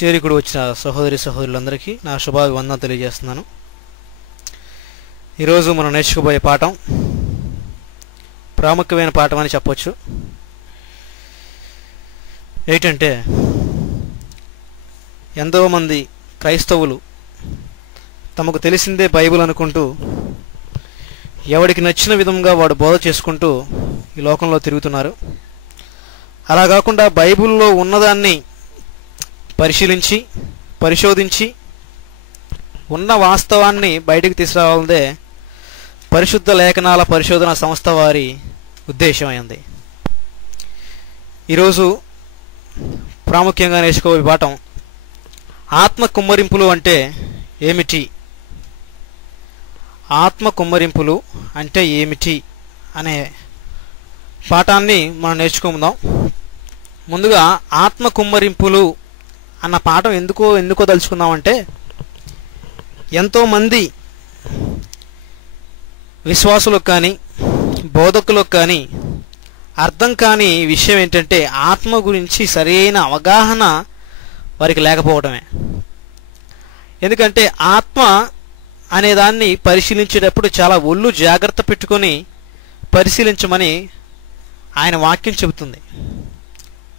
చేరికుడు వచ్చిన సహోదరి సహోదరులందరికీ నా శుభాభివందనం తెలియజేస్తున్నాను. ఈరోజు మనం నేర్చుకోబోయే పాఠం ప్రాముఖ్యమైన పాఠం అని చెప్పొచ్చు. ఏంటంటే, ఎంతోమంది క్రైస్తవులు తమకు తెలిసిందే బైబిల్ అనుకుంటూ ఎవడికి నచ్చిన విధంగా వాడు బోధ చేసుకుంటూ ఈ లోకంలో తిరుగుతున్నారు. అలా కాకుండా బైబిల్లో ఉన్నదాన్ని పరిశీలించి పరిశోధించి ఉన్న వాస్తవాన్ని బయటికి తీసుకురావాలదే పరిశుద్ధ లేఖనాల పరిశోధన సంస్థ వారి ఉద్దేశమైంది. ఈరోజు ప్రాముఖ్యంగా నేర్చుకోబోయే పాఠం ఆత్మ కుమ్మరింపులు అంటే ఏమిటి, ఆత్మ కుమ్మరింపులు అంటే ఏమిటి అనే పాఠాన్ని మనం నేర్చుకుందాం. ముందుగా ఆత్మ కుమ్మరింపులు అన్న పాఠం ఎందుకో తలుచుకుందామంటే, ఎంతోమంది విశ్వాసులకు కానీ బోధకులకు కానీ అర్థం కాని విషయం ఏంటంటే ఆత్మ గురించి సరైన అవగాహన వారికి లేకపోవడమే. ఎందుకంటే ఆత్మ అనేదాన్ని పరిశీలించేటప్పుడు చాలా ఒళ్ళు జాగ్రత్త పెట్టుకొని పరిశీలించమని ఆయన వాక్యం చెబుతుంది.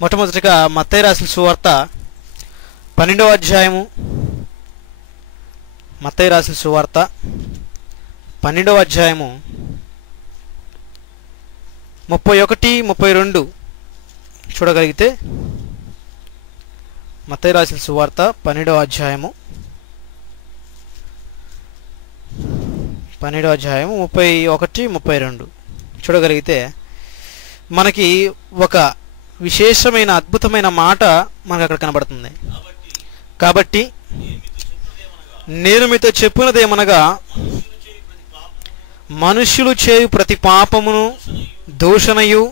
మొట్టమొదటిగా మత్తయి రాసిన సువార్త 12వ అధ్యాయము, మత్తయి రాసిన సువార్త 12వ అధ్యాయము 31-32 చూడగలిగితే, మత్తయి రాసిన సువార్త 12వ అధ్యాయము 31-32 చూడగలిగితే మనకి ఒక విశేషమైన అద్భుతమైన మాట మనకు అక్కడ కనబడుతుంది. కాబట్టి నేను మీతో చెప్పున్నదేమనగా, మనుష్యులు చేయు ప్రతి పాపమును దూషణయు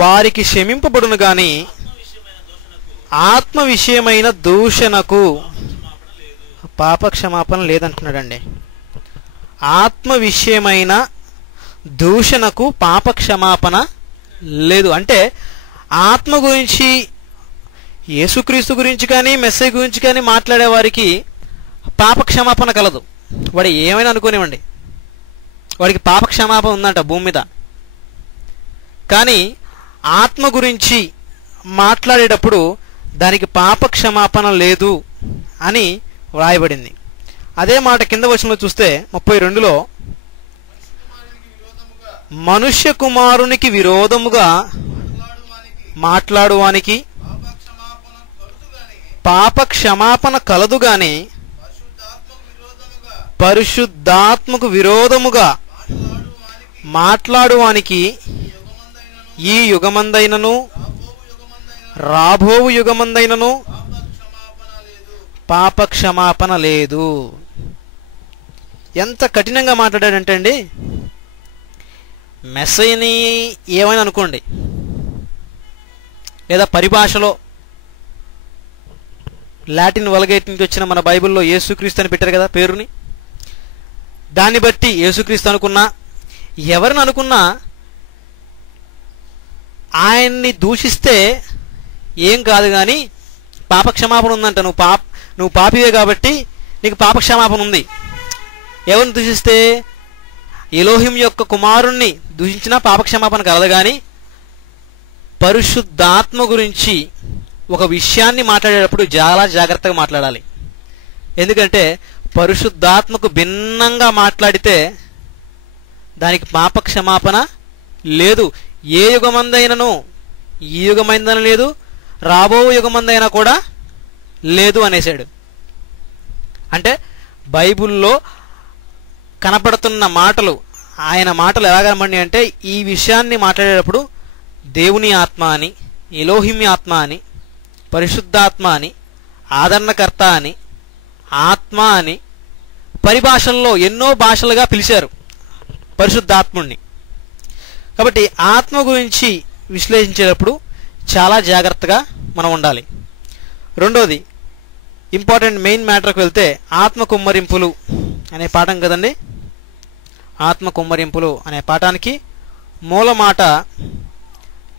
వారికి క్షమింపబడును గాని ఆత్మ విషయమైన దూషణకు పాప క్షమాపణ లేదంటున్నాడండి. ఆత్మ విషయమైన దూషణకు పాప క్షమాపణ లేదు. అంటే ఆత్మ గురించి, యేసుక్రీస్తు గురించి కానీ మెస్సీ గురించి కానీ మాట్లాడే వారికి పాప క్షమాపణ కలదు. వాడు ఏమైనా అనుకునేవండి, వాడికి పాప క్షమాపణ ఉందంట భూమి మీద. కానీ ఆత్మ గురించి మాట్లాడేటప్పుడు దానికి పాప క్షమాపణ లేదు అని వ్రాయబడింది. అదే మాట కింద వచనంలో చూస్తే 32లో, మనుష్య కుమారునికి విరోధముగా మాట్లాడువానికి పాప క్షమాపణ కలదు గాని పరిశుద్ధాత్మకు విరోధముగా మాట్లాడువానికి ఈ యుగమందైనను రాబోవు యుగమందైనను పాప క్షమాపణ లేదు. ఎంత కఠినంగా మాట్లాడాడంటే అండి, మెస్సీని ఏమైనా అనుకోండి, లేదా పరిభాషలో లాటిన్ వల్గేట్ నుంచి వచ్చిన మన బైబిల్లో యేసుక్రీస్తు అని పెట్టారు కదా పేరుని, దాన్ని బట్టి యేసుక్రీస్తు అనుకున్నా ఎవరిని అనుకున్నా ఆయన్ని దూషిస్తే ఏం కాదు కానీ పాపక్షమాపణ ఉందంట. నువ్వు పాపివే కాబట్టి నీకు పాపక్షమాపణ ఉంది. ఎవరిని దూషిస్తే, ఎలోహిం యొక్క కుమారుణ్ణి దూషించినా పాపక్షమాపణ కలదు. కానీ పరిశుద్ధాత్మ గురించి ఒక విషయాన్ని మాట్లాడేటప్పుడు చాలా జాగ్రత్తగా మాట్లాడాలి. ఎందుకంటే పరిశుద్ధాత్మకు భిన్నంగా మాట్లాడితే దానికి పాప క్షమాపణ లేదు. ఏ యుగమందైనను, ఈ యుగమైందని లేదు, రాబో యుగమందైనా కూడా లేదు అనేసాడు. అంటే బైబిల్లో కనపడుతున్న మాటలు, ఆయన మాటలు ఎలా కనబడి అంటే, ఈ విషయాన్ని మాట్లాడేటప్పుడు దేవుని ఆత్మ అని, ఎలోహిమి ఆత్మ అని, పరిశుద్ధాత్మ అని, ఆదరణకర్త అని, ఆత్మ అని పరిభాషల్లో ఎన్నో భాషలుగా పిలిచారు పరిశుద్ధాత్ముడిని. కాబట్టి ఆత్మ గురించి విశ్లేషించేటప్పుడు చాలా జాగ్రత్తగా మనం ఉండాలి. రెండోది, ఇంపార్టెంట్ మెయిన్ మ్యాటర్కి వెళ్తే, ఆత్మ కుమ్మరింపులు అనే పాఠం కదండి. ఆత్మ కుమ్మరింపులు అనే పాఠానికి మూల మాట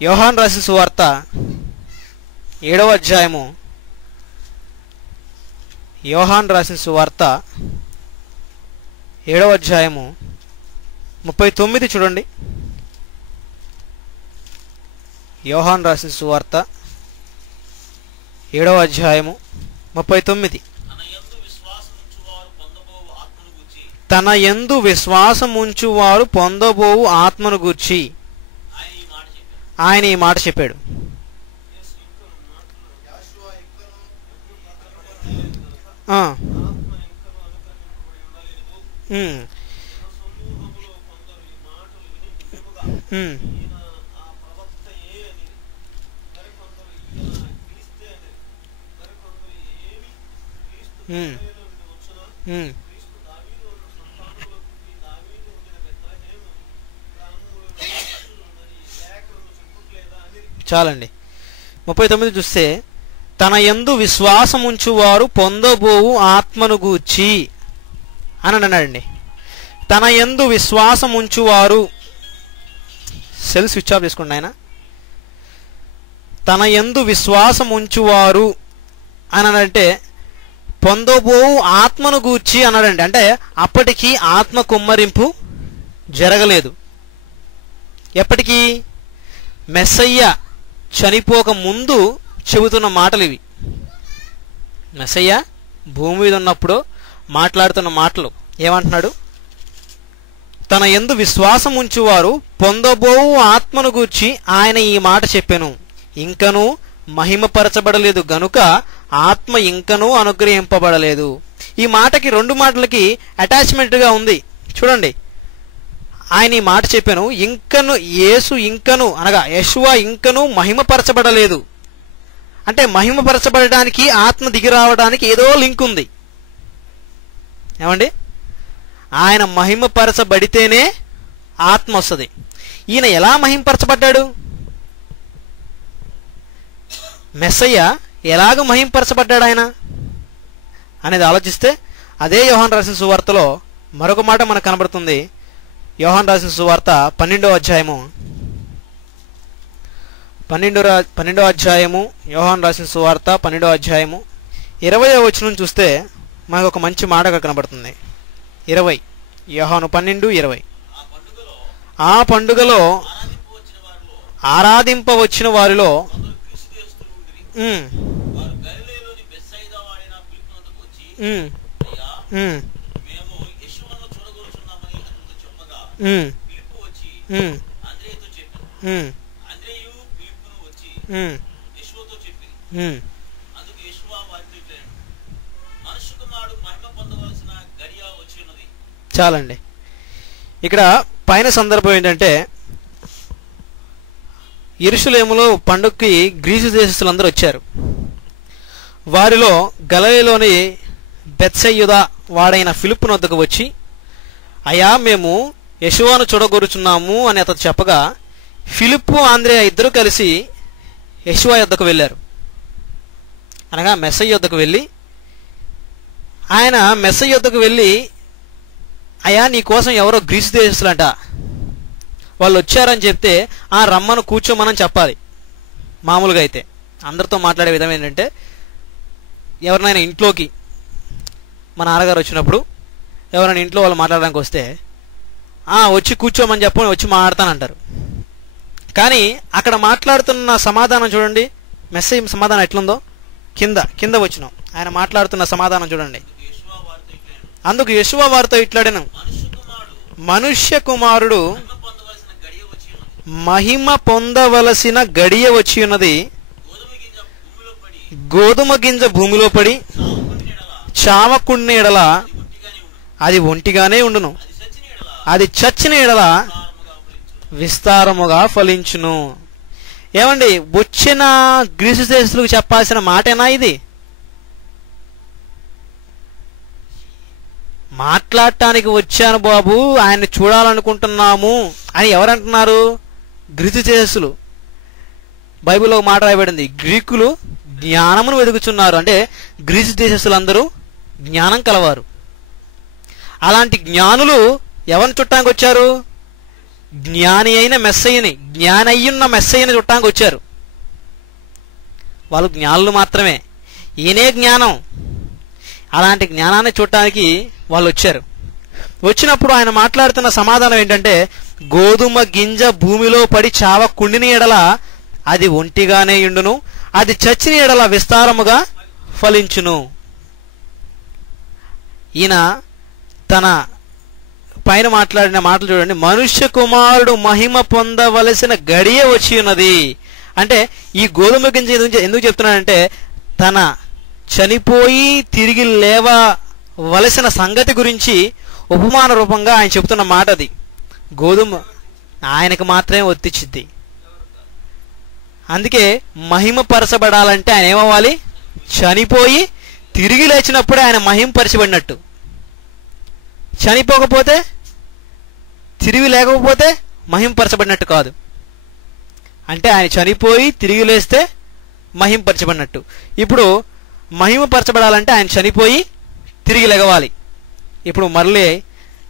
యోహాను రాసిన సువార్త 7వ అధ్యాయము యోహాను రాసిన సువార్త 7వ అధ్యాయము 39 చూడండి. యోహాను రాసిన సువార్త 7వ అధ్యాయము 39. తన యందు విశ్వాసముంచువారు పొందబోవు ఆత్మను గూర్చి ఆయన ఈ మాట చెప్పాడు. చాలండి. 39 చూస్తే తన యందు విశ్వాసముంచువారు పొందబోవు ఆత్మను గూర్చి అని అన్నాడండి. తన యందు విశ్వాసముంచువారు, సెల్ స్విచ్ ఆఫ్ చేసుకోండి ఆయన. తన యందు విశ్వాసముంచువారు అని అంటే పొందబోవు ఆత్మను గూర్చి అన్నాడండి. అంటే అప్పటికి ఆత్మ కుమ్మరింపు జరగలేదు. ఎప్పటికీ? మెస్సయ్య చనిపోక ముందు చెబుతున్న మాటలు ఇవి. మెస్సయ్య భూమి మీద ఉన్నప్పుడు మాట్లాడుతున్న మాటలు. ఏమంటున్నాడు? తన యందు విశ్వాసం ఉంచువారు పొందబోవు ఆత్మను గూర్చి ఆయన ఈ మాట చెప్పెను. ఇంకనూ మహిమపరచబడలేదు గనుక ఆత్మ ఇంకనూ అనుగ్రహింపబడలేదు. ఈ మాటకి 2 మాటలకి అటాచ్మెంట్గా ఉంది. చూడండి, ఆయన ఈ మాట చెప్పాను, ఇంకను యేసు ఇంకను అనగా యెషువా ఇంకను మహిమపరచబడలేదు. అంటే మహిమపరచబడడానికి ఆత్మ దిగి రావడానికి ఏదో లింక్ ఉంది. ఏమండి? ఆయన మహిమపరచబడితేనే ఆత్మ వస్తుంది. ఈయన ఎలా మహిమపరచబడ్డాడు? మెస్సయ్య ఎలాగ మహిమపరచబడ్డాడు ఆయన అనేది ఆలోచిస్తే అదే యోహాను రాసిన సువార్తలో మరొక మాట మనకు కనబడుతుంది. యోహాను రాసిన సువార్త 12వ అధ్యాయము 12వ అధ్యాయము యోహాను రాసిన సువార్త 12వ అధ్యాయము 20వ వచనం చూస్తే మనకు ఒక మంచి మాట కనబడుతుంది. 20 యోహాను 12:20. ఆ పండుగలో ఆరాధింపవచ్చిన వారిలో చాలండి. ఇక్కడ పైన సందర్భం ఏంటంటే యెరూషలేములో పండుగకి గ్రీసు దేశస్తులందరూ వచ్చారు. వారిలో గలిలయలోని బెత్సయిదా వాడైన ఫిలిప్పు వద్దకు వచ్చి, అయ్యా మేము యెషువాను చూడగోరుచున్నాము అని అతను చెప్పగా ఫిలిప్పు ఆంద్రేయ ఇద్దరు కలిసి యెషువా యొద్దకు వెళ్ళారు. అనగా మెస్సయ్య యొద్దకు వెళ్ళి ఆయన మెస్సయ్య యొద్దకు వెళ్ళి, అయ్యా నీ కోసం ఎవరో గ్రీసు దేశస్తులంట వాళ్ళు వచ్చారని చెప్తే ఆ రమ్మను కూర్చోమని చెప్పాలి. మామూలుగా అయితే అందరితో మాట్లాడే విధం ఏంటంటే ఎవరినైనా ఇంట్లోకి మా నాన్నగారు వచ్చినప్పుడు ఎవరైనా ఇంట్లో వాళ్ళు మాట్లాడడానికి వస్తే వచ్చి కూర్చోమని చెప్పని వచ్చి మాట్లాడతానంటారు. కానీ అక్కడ మాట్లాడుతున్న సమాధానం చూడండి, మెస్సయ్య సమాధానం ఎట్లుందో. కింద వచ్చినాం ఆయన మాట్లాడుతున్న సమాధానం చూడండి. అందుకు యెషువా వారితో ఇట్లాడెను, మనుష్య కుమారుడు మహిమ పొందవలసిన గడియ వచ్చి ఉన్నది. గోధుమ గింజ భూమిలో పడి చావకున్న ఎడల అది ఒంటిగానే ఉండును, అది చచ్చిన ఎడల విస్తారముగా ఫలించును. ఏమండి, వచ్చిన గ్రీసు దేశస్తులకు చెప్పాల్సిన మాటేనా ఇది? మాట్లాడటానికి వచ్చాను బాబు, ఆయన్ని చూడాలనుకుంటున్నాము అని ఎవరంటున్నారు? గ్రీసు దేశస్తులు. బైబిల్లో మాట రాయబడింది, గ్రీకులు జ్ఞానమును వెతుకుచున్నారు. అంటే గ్రీసు దేశస్తులందరూ జ్ఞానం కలవారు. అలాంటి జ్ఞానులు ఎవరిని చుట్టానికి వచ్చారు? జ్ఞాని అయిన మెస్సయ్యని, జ్ఞాని అయ్యున్న మెస్సయ్యని చుట్టానికి వచ్చారు. వాళ్ళు జ్ఞానులు మాత్రమే. ఈయనే జ్ఞానం. అలాంటి జ్ఞానాన్ని చూడటానికి వాళ్ళు వచ్చారు. వచ్చినప్పుడు ఆయన మాట్లాడుతున్న సమాధానం ఏంటంటే, గోధుమ గింజ భూమిలో పడి చావ కుండిన ఎడల అది ఒంటిగానే ఉండును, అది చచ్చిన ఎడల విస్తారముగా ఫలించును. ఈయన తన పైన మాట్లాడిన మాటలు చూడండి. మనుష్య కుమారుడు మహిమ పొందవలసిన గడియ వచ్చి ఉన్నది. అంటే ఈ గోధుమ గింజ ఎందుకు చెప్తున్నాడంటే, తన చనిపోయి తిరిగి లేవవలసిన సంగతి గురించి ఉపమాన రూపంగా ఆయన చెబుతున్న మాట అది. గోధుమ ఆయనకు మాత్రమే వర్తించిద్ది. అందుకే మహిమపరచబడాలంటే ఆయన ఏమవ్వాలి? చనిపోయి తిరిగి లేచినప్పుడే ఆయన మహిమపరచబడినట్టు. చనిపోకపోతే, తిరిగి లేకపోతే మహిమపరచబడినట్టు కాదు. అంటే ఆయన చనిపోయి తిరిగి లేస్తే మహిమపరచబడినట్టు. ఇప్పుడు మహిమపరచబడాలంటే ఆయన చనిపోయి తిరిగి లెగవాలి. ఇప్పుడు మళ్ళీ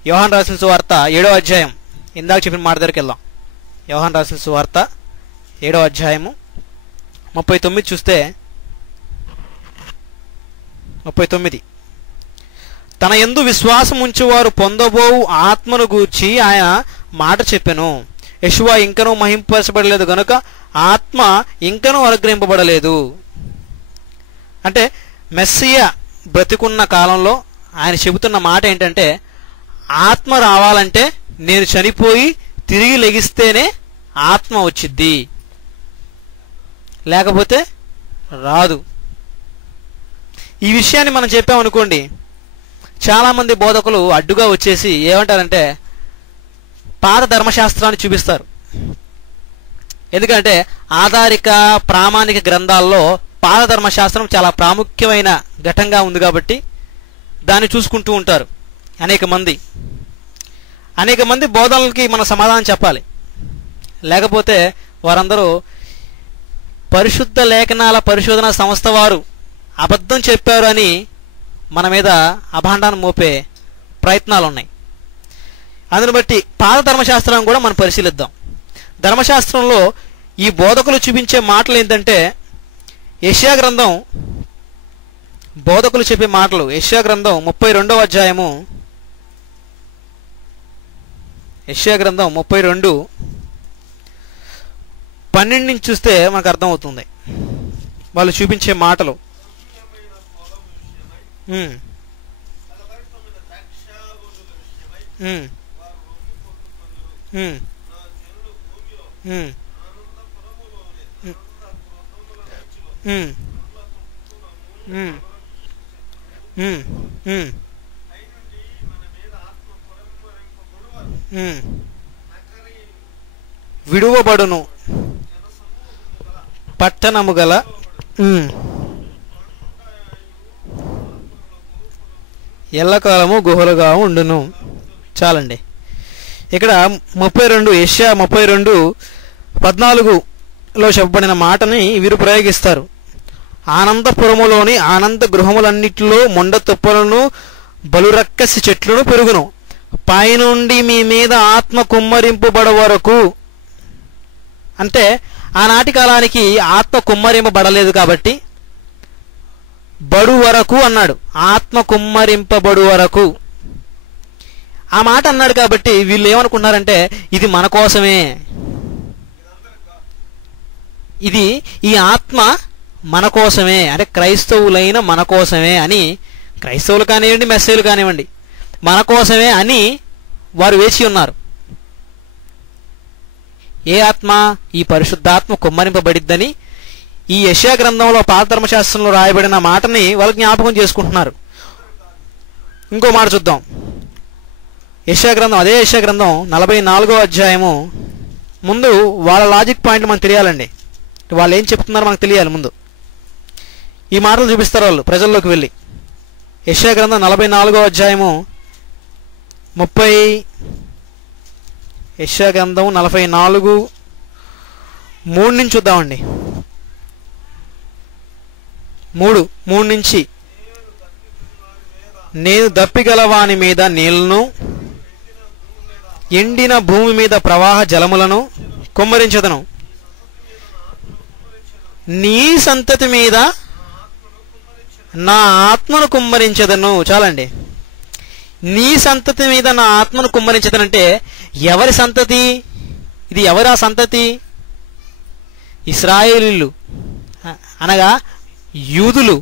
యోహాను రాసిన సువార్త 7వ అధ్యాయం, ఇందాక చెప్పిన మాట దగ్గరికి వెళ్దాం. యోహాను రాసిన సువార్త 7వ అధ్యాయము 39 చూస్తే, 39 తన యందు విశ్వాసం ఉంచువారు పొందబోవు ఆత్మను గూర్చి ఆయన మాట చెప్పెను. యెషువా ఇంకనూ మహింపరచబడలేదు గనుక ఆత్మ ఇంకనూ అనుగ్రహింపబడలేదు. అంటే మెస్సియా బ్రతికున్న కాలంలో ఆయన చెబుతున్న మాట ఏంటంటే, ఆత్మ రావాలంటే నేను చనిపోయి తిరిగి లెగిస్తేనే ఆత్మ వచ్చిద్ది, లేకపోతే రాదు. ఈ విషయాన్ని మనం చెప్పామనుకోండి, చాలామంది బోధకులు అడ్డుగా వచ్చేసి ఏమంటారంటే పాత ధర్మశాస్త్రాన్ని చూపిస్తారు. ఎందుకంటే ఆధారిక ప్రామాణిక గ్రంథాల్లో పాత ధర్మశాస్త్రం చాలా ప్రాముఖ్యమైన ఘటంగా ఉంది కాబట్టి దాన్ని చూసుకుంటూ ఉంటారు అనేక మంది బోధనలకి మనం సమాధానం చెప్పాలి. లేకపోతే వారందరూ పరిశుద్ధ లేఖనాల పరిశోధన సంస్థ వారు అబద్ధం చెప్పారు అని మన మీద అభాండాన్ని మోపే ప్రయత్నాలు ఉన్నాయి. అందుని బట్టి పాత ధర్మశాస్త్రాన్ని కూడా మనం పరిశీలిద్దాం. ధర్మశాస్త్రంలో ఈ బోధకులు చూపించే మాటలు ఏంటంటే, యెషయా గ్రంథం బోధకులు చెప్పే మాటలు. యెషయా గ్రంథం 32వ అధ్యాయము, యెషయా గ్రంథం 32:12 నుంచి చూస్తే మనకు అర్థమవుతుంది వాళ్ళు చూపించే మాటలు. విడువబడును పట్టణము గల ఎల్లకాలము గుహలుగా ఉండును. చాలండి. ఇక్కడ 32 యెషయా 32:14లో చెప్పబడిన మాటని వీరు ప్రయోగిస్తారు. ఆనందపురములోని ఆనంద గృహములన్నిటిలో మొండ తుప్పలను బలురక్కసి చెట్లను పెరుగును, పైనుండి మీ మీద ఆత్మ కుమ్మరింపబడ వరకు. అంటే ఆనాటి కాలానికి ఆత్మ కుమ్మరింపబడలేదు కాబట్టి బడు వరకు అన్నాడు. ఆత్మ కుమ్మరింపబడు వరకు ఆ మాట అన్నాడు కాబట్టి వీళ్ళు ఏమనుకున్నారంటే ఇది మన కోసమే, ఈ ఆత్మ మన కోసమే, అంటే క్రైస్తవులైన మన కోసమే అని, క్రైస్తవులు కానివ్వండి మెస్సీలు కానివ్వండి మన కోసమే అని వారు వేచి ఉన్నారు. ఏ ఆత్మ? ఈ పరిశుద్ధాత్మ కుమ్మరింపబడిద్దని ఈ యెషయా గ్రంథంలో పాత ధర్మశాస్త్రంలో రాయబడిన మాటని వాళ్ళు జ్ఞాపకం చేసుకుంటున్నారు. ఇంకో మాట చూద్దాం. యెషయా గ్రంథం, అదే యెషయా గ్రంథం 44వ అధ్యాయము. ముందు వాళ్ళ లాజిక్ పాయింట్ మనకు తెలియాలండి. వాళ్ళు ఏం చెప్తున్నారో మనకు తెలియాలి. ముందు ఈ మాటలు చూపిస్తారు వాళ్ళు ప్రజల్లోకి వెళ్ళి. యెషయా గ్రంథం 44వ అధ్యాయము 30, యెషయా గ్రంథం 44:3 నుంచి చూద్దామండి. 3 నుంచి, నేను దప్పిగల వాని మీద నీళ్లను, ఎండిన భూమి మీద ప్రవాహ జలములను కుమ్మరించదను, నీ సంతతి మీద నా ఆత్మను కుమ్మరించదను. చాలండి. నీ సంతతి మీద నా ఆత్మను కుమ్మరించదనంటే ఎవరి సంతతి ఇది? ఎవరా సంతతి? ఇశ్రాయేలీయులు అనగా యూదులు.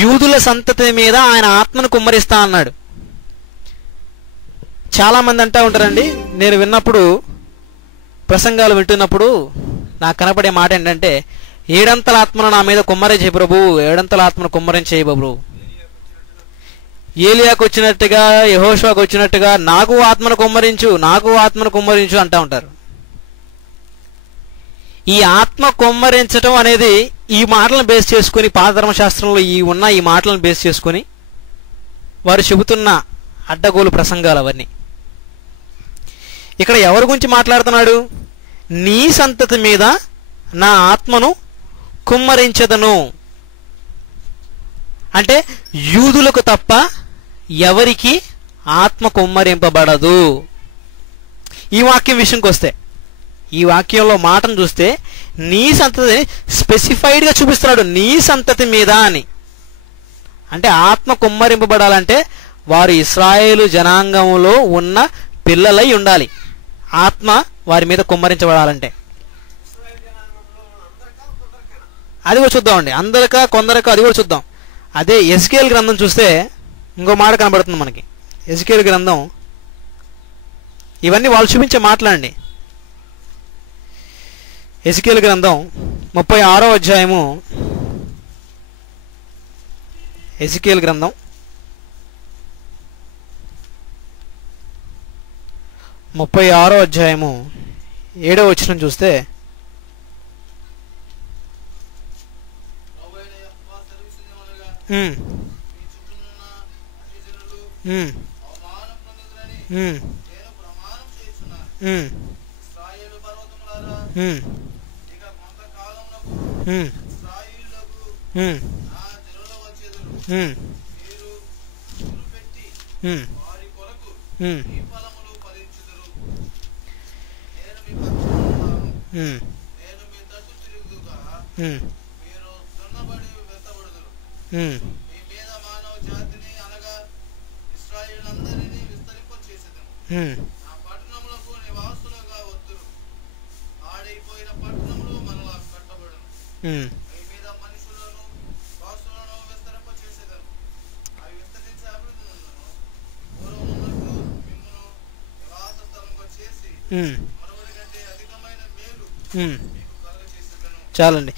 యూదుల సంతతి మీద ఆయన ఆత్మను కుమ్మరిస్తా అన్నాడు. చాలామంది అంటూ ఉంటారండి, నేను విన్నప్పుడు, ప్రసంగాలు వింటున్నప్పుడు నాకు కనపడే మాట ఏంటంటే, ఏడంతల ఆత్మను నా మీద కుమ్మరించే ప్రభు, ఏడంతల ఆత్మను కుమ్మరించే ప్రభు. ఏలియాకు వచ్చినట్టుగా, యెహోషువకు వచ్చినట్టుగా నాకు ఆత్మను కుమ్మరించు, నాకు ఆత్మను కుమ్మరించు అంటూ ఉంటారు. ఈ ఆత్మ కుమ్మరించటం అనేది ఈ మాటలను బేస్ చేసుకుని, పాత ధర్మశాస్త్రంలో ఈ మాటలను బేస్ చేసుకుని వారు చెబుతున్న అడ్డగోలు ప్రసంగాలు అవన్నీ. ఇక్కడ ఎవరి గురించి మాట్లాడుతున్నాడు? నీ సంతతి మీద నా ఆత్మను కుమ్మరించదను అంటే యూదులకు తప్ప ఎవరికి ఆత్మ కుమ్మరింపబడదు. ఈ వాక్యం విషయంకి వస్తే, ఈ వాక్యంలో మాటను చూస్తే నీ సంతతిని స్పెసిఫైడ్గా చూపిస్తున్నాడు. నీ సంతతి మీద అని అంటే ఆత్మ కుమ్మరింపబడాలంటే వారు ఇశ్రాయేలు జనాంగంలో ఉన్న పిల్లలై ఉండాలి. ఆత్మ వారి మీద కుమ్మరించబడాలంటే అది కూడా చూద్దామండి. అందరికా కొందరికా అది కూడా చూద్దాం. అదే ఎజ్కేల్ గ్రంథం చూస్తే ఇంకో మాట కనబడుతుంది మనకి. ఎజ్కేల్ గ్రంథం ఇవన్నీ వాళ్ళు చూపించే మాటలండి. ఎజ్కేల్ గ్రంథం 36వ అధ్యాయము. ఎజ్కేల్ గ్రంథం 36వ అధ్యాయము 7వ వచనం చూస్తే, చాలండి.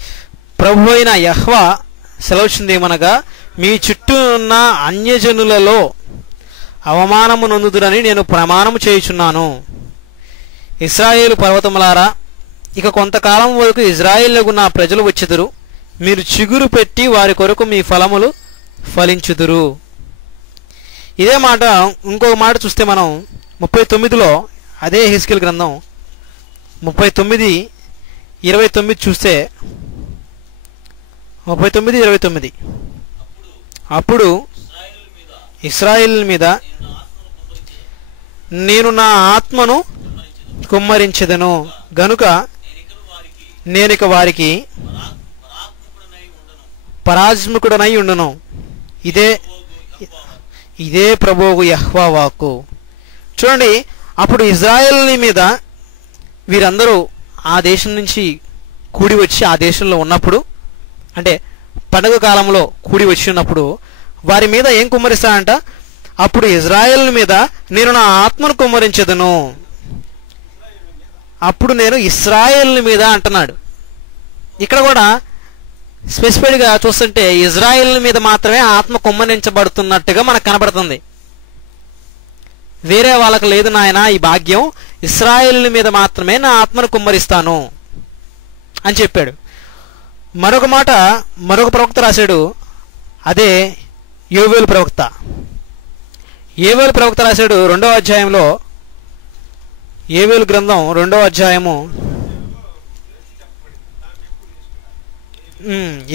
ప్రభు అయిన యెహోవా సెలవుచ్చింది ఏమనగా, మీ చుట్టూ ఉన్న అన్యజనులలో అవమానము నొందుదురని నేను ప్రమాణము చేయుచున్నాను. ఇశ్రాయేలు పర్వతములారా, ఇక కొంతకాలం వరకు ఇజ్రాయేలుకు నా ప్రజలు వచ్చెదరు. మీరు చిగురు పెట్టి వారి కొరకు మీ ఫలములు ఫలించుదురు. ఇదే మాట ఇంకొక మాట చూస్తే మనం 39లో, అదే యెహెజ్కేలు గ్రంథం 39:29 చూస్తే, 39:29 అప్పుడు ఇశ్రాయేలు మీద నేను నా ఆత్మను కుమ్మరించెదను గనుక నేనిక వారికి పరాజ్ముకుడనై ఉండును. ఇదే ప్రభువు యెహోవా వాక్కు. చూడండి, అప్పుడు ఇజ్రాయేలు మీద వీరందరూ ఆ దేశం నుంచి కూడి వచ్చి ఆ దేశంలో ఉన్నప్పుడు, అంటే పండుగ కాలంలో కూడి వచ్చి ఉన్నప్పుడు వారి మీద ఏం కుమ్మరిస్తాడంట? అప్పుడు ఇజ్రాయేలు మీద నేను నా ఆత్మను కుమ్మరించెదను. అప్పుడు నేను ఇశ్రాయేలు మీద అంటున్నాడు. ఇక్కడ కూడా స్పెసిఫైడ్గా చూస్తుంటే ఇజ్రాయేలు మీద మాత్రమే ఆత్మ కుమ్మరించబడుతున్నట్టుగా మనకు కనబడుతుంది. వేరే వాళ్ళకు లేదు నాయన ఈ భాగ్యం, ఇశ్రాయేలు మీద మాత్రమే నా ఆత్మను కుమ్మరిస్తాను అని చెప్పాడు. మరొక మాట మరొక ప్రవక్త రాశాడు. అదే యోవేలు ప్రవక్త. యోవేలు ప్రవక్త రాశాడు 2వ అధ్యాయంలో, యోవేలు గ్రంథం 2వ అధ్యాయము,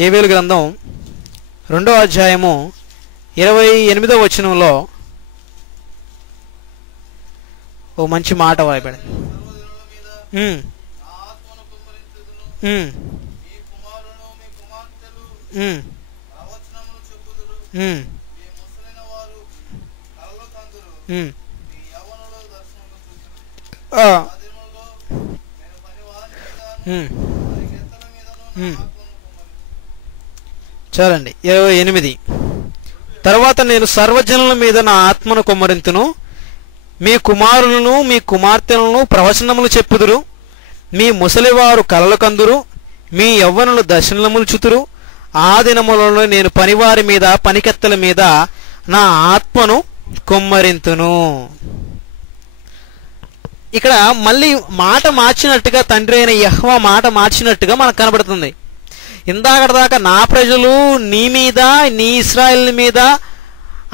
యోవేలు గ్రంథం 2వ అధ్యాయము 28వ వచనంలో ఓ మంచి మాట వాయిపడి, ఉమ్, ఉమ్, ఆ, ఉమ్, ఉమ్. చాలండి. 28. తర్వాత నేను సర్వజనుల మీద నా ఆత్మను కుమ్మరింతును, మీ కుమారులను మీ కుమార్తెలను ప్రవచనములు చెప్పుదురు, మీ ముసలివారు కలలు కందురు, మీ యవ్వనులు దర్శనములు చుతురు. ఆ దినములలో నేను పనివారి మీద పనికెత్తల మీద నా ఆత్మను కుమ్మరింతును. ఇక్కడ మళ్ళీ మాట మార్చినట్టుగా తండ్రి అయిన యెహోవా మాట మార్చినట్టుగా మనకు కనబడుతుంది. ఇందాకటిదాకా నా ప్రజలు నీ మీద నీ ఇశ్రాయేలు మీద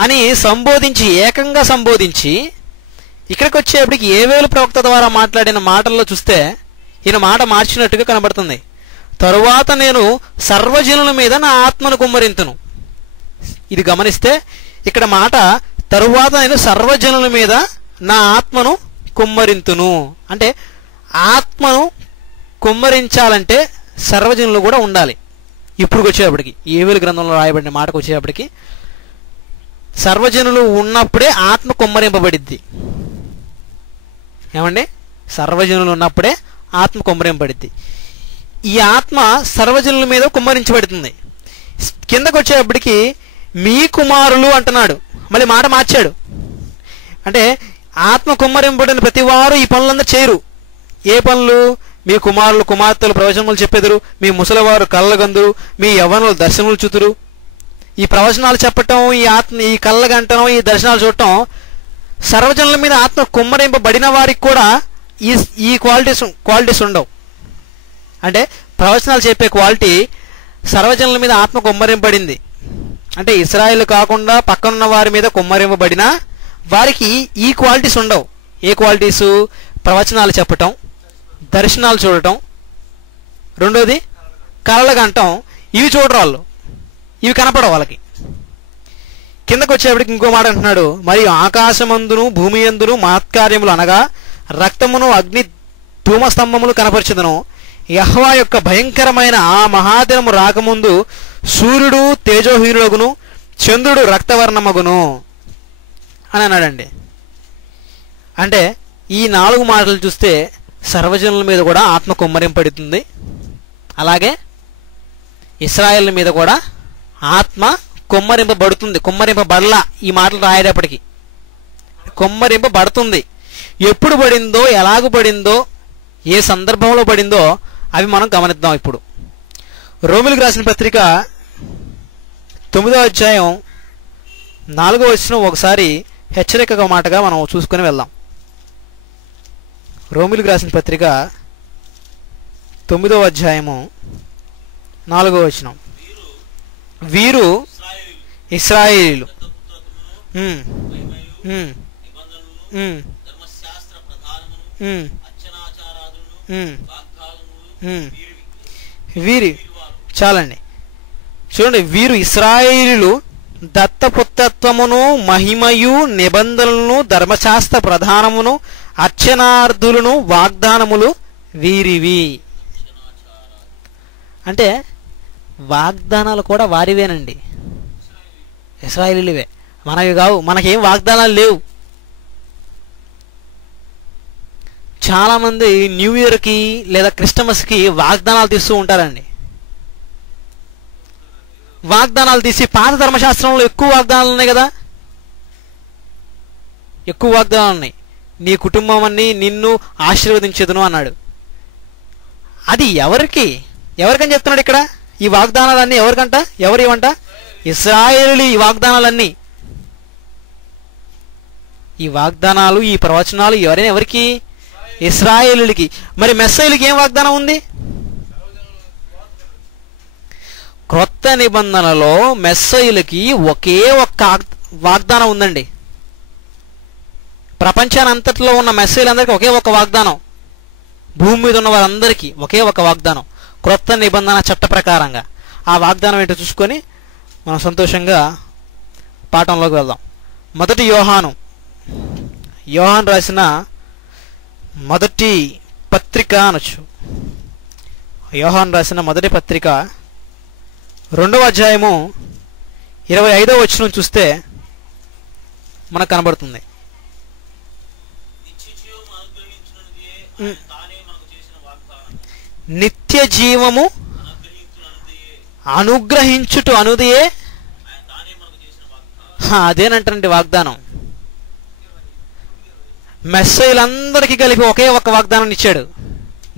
అని సంబోధించి ఏకంగా సంబోధించి ఇక్కడికి వచ్చేప్పటికి యోవేలు ప్రవక్త ద్వారా మాట్లాడిన మాటల్లో చూస్తే ఈయన మాట మార్చినట్టుగా కనబడుతుంది. తరువాత నేను సర్వజనుల మీద నా ఆత్మను కుమ్మరింతును. ఇది గమనిస్తే ఇక్కడ మాట తరువాత నేను సర్వజనుల మీద నా ఆత్మను కుమ్మరింతును అంటే ఆత్మను కుమ్మరించాలంటే సర్వజనులు కూడా ఉండాలి. ఇప్పుడు వచ్చేటప్పటికి యోవేలు గ్రంథంలో రాయబడిన మాటకు వచ్చేటప్పటికి సర్వజనులు ఉన్నప్పుడే ఆత్మ కుమ్మరింపబడిద్ది. ఏమండి? సర్వజనులు ఉన్నప్పుడే ఆత్మ కుమ్మరింపబడిద్ది. ఈ ఆత్మ సర్వజనుల మీద కుమ్మరించబడుతుంది. కిందకు వచ్చేటప్పటికి మీ కుమారులు అంటున్నాడు, మళ్ళీ మాట మార్చాడు. అంటే ఆత్మ కుమ్మరింపబడిన ప్రతి వారు ఈ పనులందరూ చేయరు. ఏ పనులు? మీ కుమారులు కుమార్తెలు ప్రవచనములు చెప్పెదరు, మీ ముసలివారు కళ్ళగందురు, మీ యవ్వనులు దర్శనములు చూతురు. ఈ ప్రవచనాలు చెప్పటం, ఈ ఆత్మ ఈ కళ్ళగంటడం, ఈ దర్శనాలు చూడటం సర్వజనుల మీద ఆత్మ కుమ్మరింపబడిన వారికి కూడా ఈ క్వాలిటీస్ ఉండవు. అంటే ప్రవచనాలు చెప్పే క్వాలిటీ సర్వజనుల మీద ఆత్మ కుమ్మరింపబడింది అంటే ఇశ్రాయేలు కాకుండా పక్కనున్న వారి మీద కుమ్మరింపబడిన వారికి ఈ క్వాలిటీస్ ఉండవు. ఏ క్వాలిటీసు? ప్రవచనాలు చెప్పటం, దర్శనాలు చూడటం, రెండోది కలలుగంటం. ఇవి చూడరు వాళ్ళు, ఇవి కనపడవు వాళ్ళకి. కిందకు వచ్చేప్పటికి ఇంకో మాట అంటున్నాడు, మరియు ఆకాశమందును భూమి యందును మహత్కార్యములు అనగా రక్తమును అగ్ని ధూమస్తంభములు కనపరచుదను. యెహోవా యొక్క భయంకరమైన ఆ మహాదినము రాకముందు సూర్యుడు తేజోహీనులగును, చంద్రుడు రక్తవర్ణమగును అని అన్నాడండి. అంటే ఈ 4 మాటలు చూస్తే సర్వజనుల మీద కూడా ఆత్మ కుమ్మరింపబడుతుంది, అలాగే ఇశ్రాయేలు మీద కూడా ఆత్మ కుమ్మరింపబడుతుంది. కుమ్మరింపబడలా ఈ మాటలు రాయేటప్పటికి కుమ్మరింపబడుతుంది. ఎప్పుడు పడిందో, ఎలాగ పడిందో, ఏ సందర్భంలో పడిందో అవి మనం గమనిద్దాం. ఇప్పుడు రోమిలకు రాసిన పత్రిక 9వ అధ్యాయం 4వ వచనం ఒకసారి హెచ్చరిక మాటగా మనం చూసుకుని వెళ్దాం. రోమిలకు రాసిన పత్రిక 9వ అధ్యాయము 4వ వచనం, వీరు ఇశ్రాయేలీయులు వీరి చాలండి. చూడండి, వీరు ఇశ్రాయేలీయులు దత్తపుత్రత్వమును మహిమయు నిబంధనలను ధర్మశాస్త్ర ప్రధానమును అర్చనార్థులను వాగ్దానములు వీరివి. అంటే వాగ్దానాలు కూడా వారివేనండి, ఇశ్రాయేలీయులవే, మనవి కావు. మనకేం వాగ్దానాలు లేవు. చాలామంది న్యూ ఇయర్కి లేదా క్రిస్టమస్కి వాగ్దానాలు తీస్తూ ఉంటారండి. వాగ్దానాలు తీసి, పాత ధర్మశాస్త్రంలో ఎక్కువ వాగ్దానాలు ఉన్నాయి కదా, ఎక్కువ వాగ్దానాలు ఉన్నాయి. నీ కుటుంబం అన్ని నిన్ను ఆశీర్వదించదును అన్నాడు. అది ఎవరికని చెప్తున్నాడు ఇక్కడ? ఈ వాగ్దానాలన్నీ ఎవరికంట? ఎవరివంట? ఇశ్రాయేలీయులు. ఈ వాగ్దానాలన్నీ, ఈ వాగ్దానాలు, ఈ ప్రవచనాలు ఎవరికి? ఇశ్రాయేలీయులకి. మరి మెస్సీయులకి ఏం వాగ్దానం ఉంది? క్రొత్త నిబంధనలో మెస్సీయులకి ఒకే ఒక్క వాగ్దానం ఉందండి. ప్రపంచానంతట్లో ఉన్న మెస్సీయులందరికీ ఒకే ఒక వాగ్దానం, భూమి మీద ఉన్న వారందరికీ ఒకే ఒక వాగ్దానం, క్రొత్త నిబంధన చట్ట ప్రకారంగా. ఆ వాగ్దానం ఏంటో చూసుకొని మనం సంతోషంగా పాఠంలోకి వెళ్దాం. మొదటి యోహాను రాసిన మొదటి పత్రిక అనొచ్చు. యోహాను రాసిన మొదటి పత్రిక 2వ అధ్యాయము 25వ వచనం చూస్తే మనకు కనబడుతుంది. నిత్య జీవము అనుగ్రహించుట అనుదియే అదేనంటండి వాగ్దానం. మెస్సయ్యులందరికీ కలిపి ఒకే ఒక వాగ్దానం ఇచ్చాడు.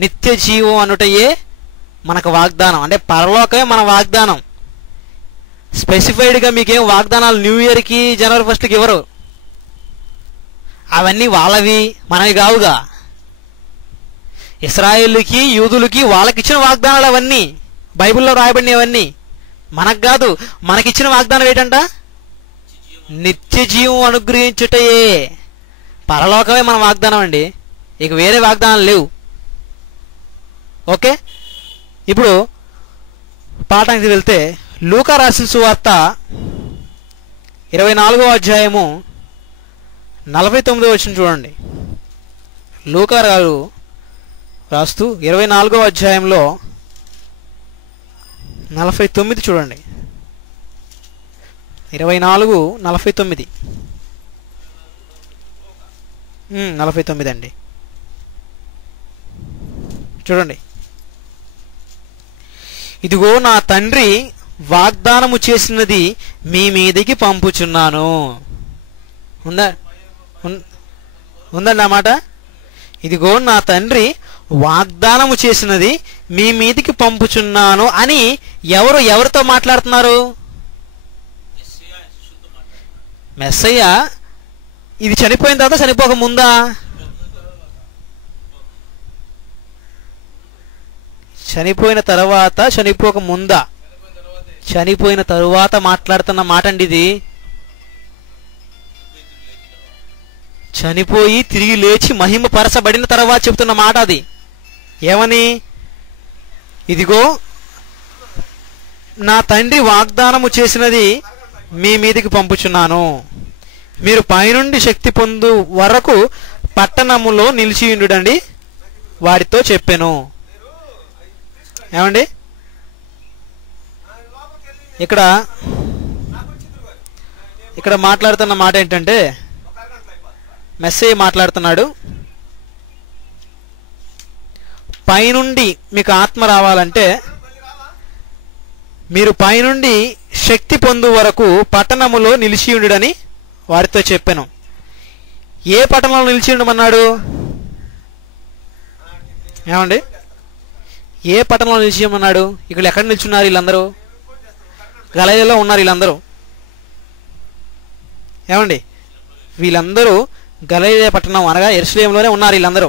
నిత్య జీవం అనుటయే మనకు వాగ్దానం. అంటే పరలోకమే మన వాగ్దానం. స్పెసిఫైడ్గా మీకేం వాగ్దానాలు న్యూ ఇయర్కి జనవరి 1కి ఇవ్వరు. అవన్నీ వాళ్ళవి, మనవి కావుగా. ఇశ్రాయేలుకి యూదులకి వాళ్ళకిచ్చిన వాగ్దానాలు అవన్నీ బైబిల్లో రాయబడినవన్నీ. మనకు కాదు. మనకిచ్చిన వాగ్దానం ఏంటంట? నిత్య జీవం అనుగ్రహించుటయే. పరలోకమే మన వాగ్దానం అండి. ఇక వేరే వాగ్దానాలు లేవు. ఓకే, ఇప్పుడు పాఠానికి వెళ్తే లూకా రాసిన సువార్త 24వ అధ్యాయము 49వ వచనం చూడండి. లూకా గారు రాస్తూ 24వ అధ్యాయంలో 49 చూడండి. 24:49 49 అండి. చూడండి. ఇదిగో నా తండ్రి వాగ్దానము చేసినది మీ మీదికి పంపుచున్నాను. ఉందండి ఆ మాట. ఇదిగో నా తండ్రి వాగ్దానము చేసినది మీ మీదికి పంపుచున్నాను అని ఎవరితో మాట్లాడుతున్నారు? మెస్సయ్య ఇది చనిపోయిన తర్వాత చనిపోక ముందా? చనిపోయిన తర్వాత చనిపోక ముందా? చనిపోయిన తరువాత మాట్లాడుతున్న మాట అండి ఇది. చనిపోయి తిరిగి లేచి మహిమ పరచబడిన తర్వాత చెప్తున్న మాట అది. ఏమని? ఇదిగో నా తండ్రి వాగ్దానము చేసినది మీ మీదికి పంపుచున్నాను. మీరు పైనుండి శక్తి పొందు వరకు పట్టణములో నిలిచియుండుడండి వారితో చెప్పెను. ఏమండి, ఇక్కడ మాట్లాడుతున్న మాట ఏంటంటే, మెస్సయ్య మాట్లాడుతున్నాడు, పైనుండి మీకు ఆత్మ రావాలంటే మీరు పైనుండి శక్తి పొందు వరకు పట్టణములో నిలిచియుండుడని వారితో చెప్పాను. ఏ పట్టణంలో నిలిచి ఉండమన్నాడు? ఏమండి, ఏ పట్టణంలో నిలిచి ఉండమన్నాడు? ఇక్కడ ఎక్కడ నిల్చున్నారు వీళ్ళందరూ? గలిలయలో ఉన్నారు వీళ్ళందరూ. ఏమండి, వీళ్ళందరూ గలిలయ పట్టణం అనగా యెరూషలేములోనే ఉన్నారు వీళ్ళందరూ.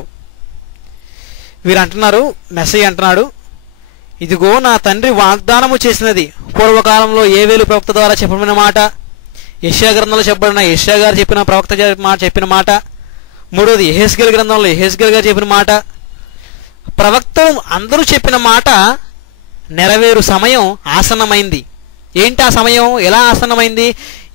వీరు అంటున్నారు, మెస్సయ్య అంటున్నాడు, ఇదిగో నా తండ్రి వాగ్దానము చేసినది. పూర్వకాలంలో ఏవేలు ప్రవక్త ద్వారా చెప్పబడిన మాట, యెషయా గ్రంథంలో చెప్పబడిన యెషయా గారు చెప్పిన ప్రవక్త చెప్పిన మాట. మూడోది యెహెజ్కేలు గ్రంథంలో యెహెజ్కేలు గారు చెప్పిన మాట. ప్రవక్త అందరూ చెప్పిన మాట నెరవేరు సమయం ఆసన్నమైంది. ఏంటి ఆ సమయం? ఎలా ఆసన్నమైంది?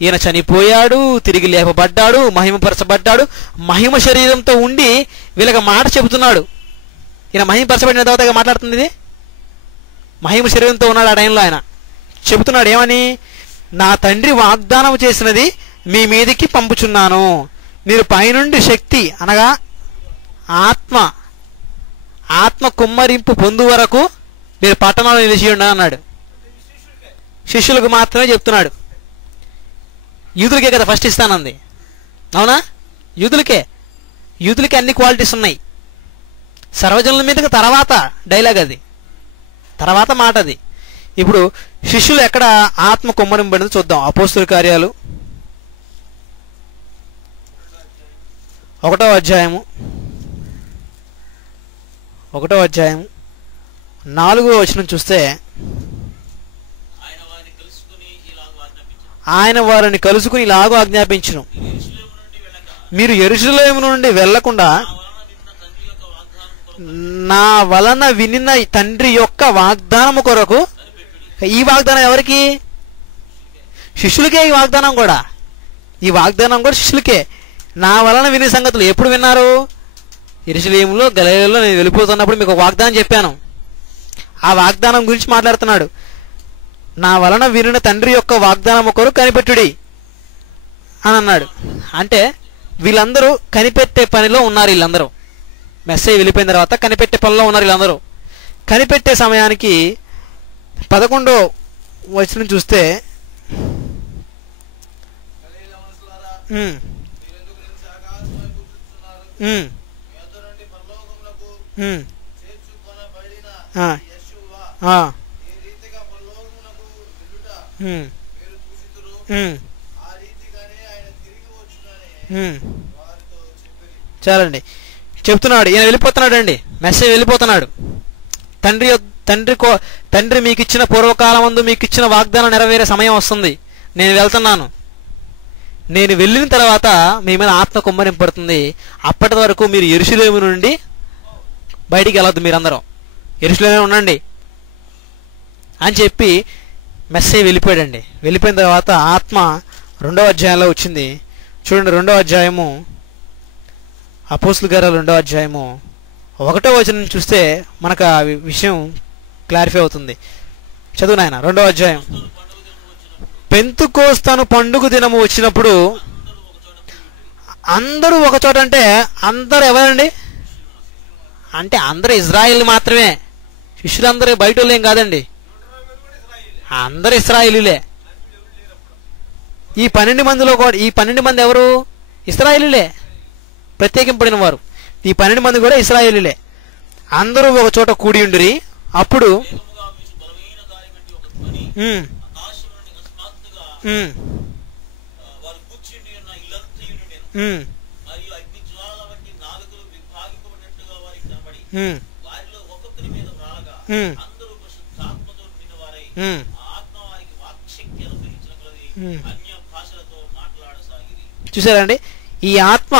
ఈయన చనిపోయాడు, తిరిగి లేపబడ్డాడు, మహిమపరచబడ్డాడు, మహిమ శరీరంతో ఉండి వీళ్ళకి మాట చెబుతున్నాడు. ఈయన మహిమపరచబడిన తర్వాత మాట్లాడుతుంది ఇది. మహిమ శరీరంతో ఉన్నాడు ఆ టైంలో. ఆయన చెబుతున్నాడు ఏమని? నా తండ్రి వాగ్దానం చేసినది మీ మీదికి పంపుచున్నాను. మీరు పైనుండి శక్తి అనగా ఆత్మ కుమ్మరింపు పొందు వరకు మీరు పట్టణంలో నిలిచి ఉండాలి అన్నాడు. శిష్యులకు మాత్రమే చెప్తున్నాడు. యూదులకే కదా ఫస్ట్ ఇస్తానంది, అవునా? యూదులకే అన్ని క్వాలిటీస్ ఉన్నాయి. సర్వజనుల మీదకి తర్వాత డైలాగ్ అది, తర్వాత మాట అది. ఇప్పుడు శిష్యులు ఎక్కడ ఆత్మ కుమ్మరింపబడిందో చూద్దాం. అపోస్తుల కార్యాలు 1వ అధ్యాయము 4వ వచనం చూస్తే, ఆయన వారిని కలుసుకుని ఇలాగూ ఆజ్ఞాపించును, మీరు యెరూషలేము నుండి వెళ్లకుండా నా వలన వినిన తండ్రి యొక్క వాగ్దానము కొరకు. ఈ వాగ్దానం ఎవరికి? శిష్యులకే. ఈ వాగ్దానం కూడా శిష్యులకే. నా వలన వినే సంగతులు ఎప్పుడు విన్నారు? యెరూషలేములో గలిలయలో నేను వెళ్ళిపోతున్నప్పుడు మీకు ఒక వాగ్దానం చెప్పాను. ఆ వాగ్దానం గురించి మాట్లాడుతున్నాడు. నా వలన వినిన తండ్రి యొక్క వాగ్దానం ఒకరు కనిపెట్టుడి అని అన్నాడు. అంటే వీళ్ళందరూ కనిపెట్టే పనిలో ఉన్నారు. వీళ్ళందరూ మెసేజ్ వెళ్ళిపోయిన తర్వాత కనిపెట్టే పనిలో ఉన్నారు వీళ్ళందరూ. కనిపెట్టే సమయానికి 11వ వచనం చూస్తే చాలండి చెప్తున్నాడు. ఈయన వెళ్ళిపోతున్నాడు అండి, మెసేజ్ వెళ్ళిపోతున్నాడు. తండ్రి మీకు ఇచ్చిన పూర్వకాలం ముందు మీకు ఇచ్చిన వాగ్దానం నెరవేరే సమయం వస్తుంది, నేను వెళ్తున్నాను, నేను వెళ్ళిన తర్వాత మీ మీద ఆత్మ కుమ్మరింపడుతుంది, అప్పటి వరకు మీరు యెరూషలేము నుండి బయటికి వెళ్ళొద్దు, మీరందరూ యెరూషలేములో ఉండండి అని చెప్పి మెసేజ్ వెళ్ళిపోయాడండి. వెళ్ళిపోయిన తర్వాత ఆత్మ 2వ అధ్యాయంలో వచ్చింది. చూడండి, 2వ అధ్యాయము అపోస్తుల కార్యాలు 2వ అధ్యాయము 1వ వచనం చూస్తే మనకు ఆ విషయం క్లారిఫై అవుతుంది. చదువు నాయన. 2వ అధ్యాయం. పెంతుకోస్తను పండుగ దినము వచ్చినప్పుడు అందరూ ఒక చోట. అంటే అందరు ఎవరండి? అంటే అందరూ ఇజ్రాయిల్ మాత్రమే, శిష్యులందరూ బయట వాళ్ళు ఏం కాదండి, అందరు ఇశ్రాయేలీలే. ఈ 12 మందిలో కూడా ఈ 12 మంది ఎవరు? ఇశ్రాయేలీలే, ప్రత్యేకింపడిన వారు. ఈ 12 మంది కూడా ఇశ్రాయేలీలే. అందరూ ఒక చోట కూడి ఉండిరి. అప్పుడు చూసారండి, ఈ ఆత్మ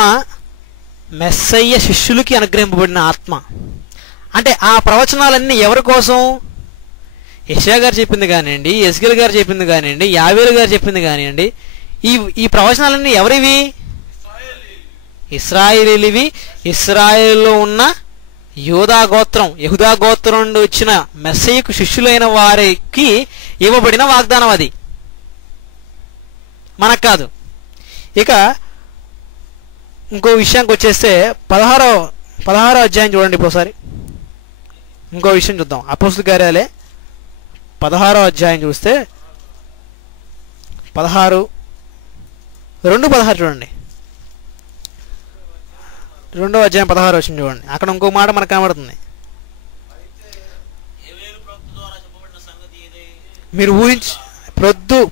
మెస్సయ్య శిష్యులకి అనుగ్రహింపబడిన ఆత్మ. అంటే ఆ ప్రవచనాలన్నీ ఎవరి కోసం? యెషయా గారు చెప్పింది కానివ్వండి, ఎస్కేల్ గారు చెప్పింది కానివ్వండి, యావేలు గారు చెప్పింది కానివ్వండి, ఈ ప్రవచనాలన్నీ ఎవరివి? ఇశ్రాయేలీవి. ఇశ్రాయేల్లో ఉన్న యూదా గోత్రం నుండి వచ్చిన మెస్సయ్యకు శిష్యులైన వారికి ఇవ్వబడిన వాగ్దానం అది, మనకు కాదు. ఇక ఇంకో విషయానికి వచ్చేస్తే 16వ అధ్యాయం చూడండి. ఇప్పుడు ఇంకో విషయం చూద్దాం. అపోస్తుల కార్యాలే 16వ అధ్యాయం చూస్తే 2:16 చూడండి. 2వ అధ్యాయం 16 వచ్చింది చూడండి. అక్కడ ఇంకో మాట మనకు కనబడుతుంది. మీరు ఊహించి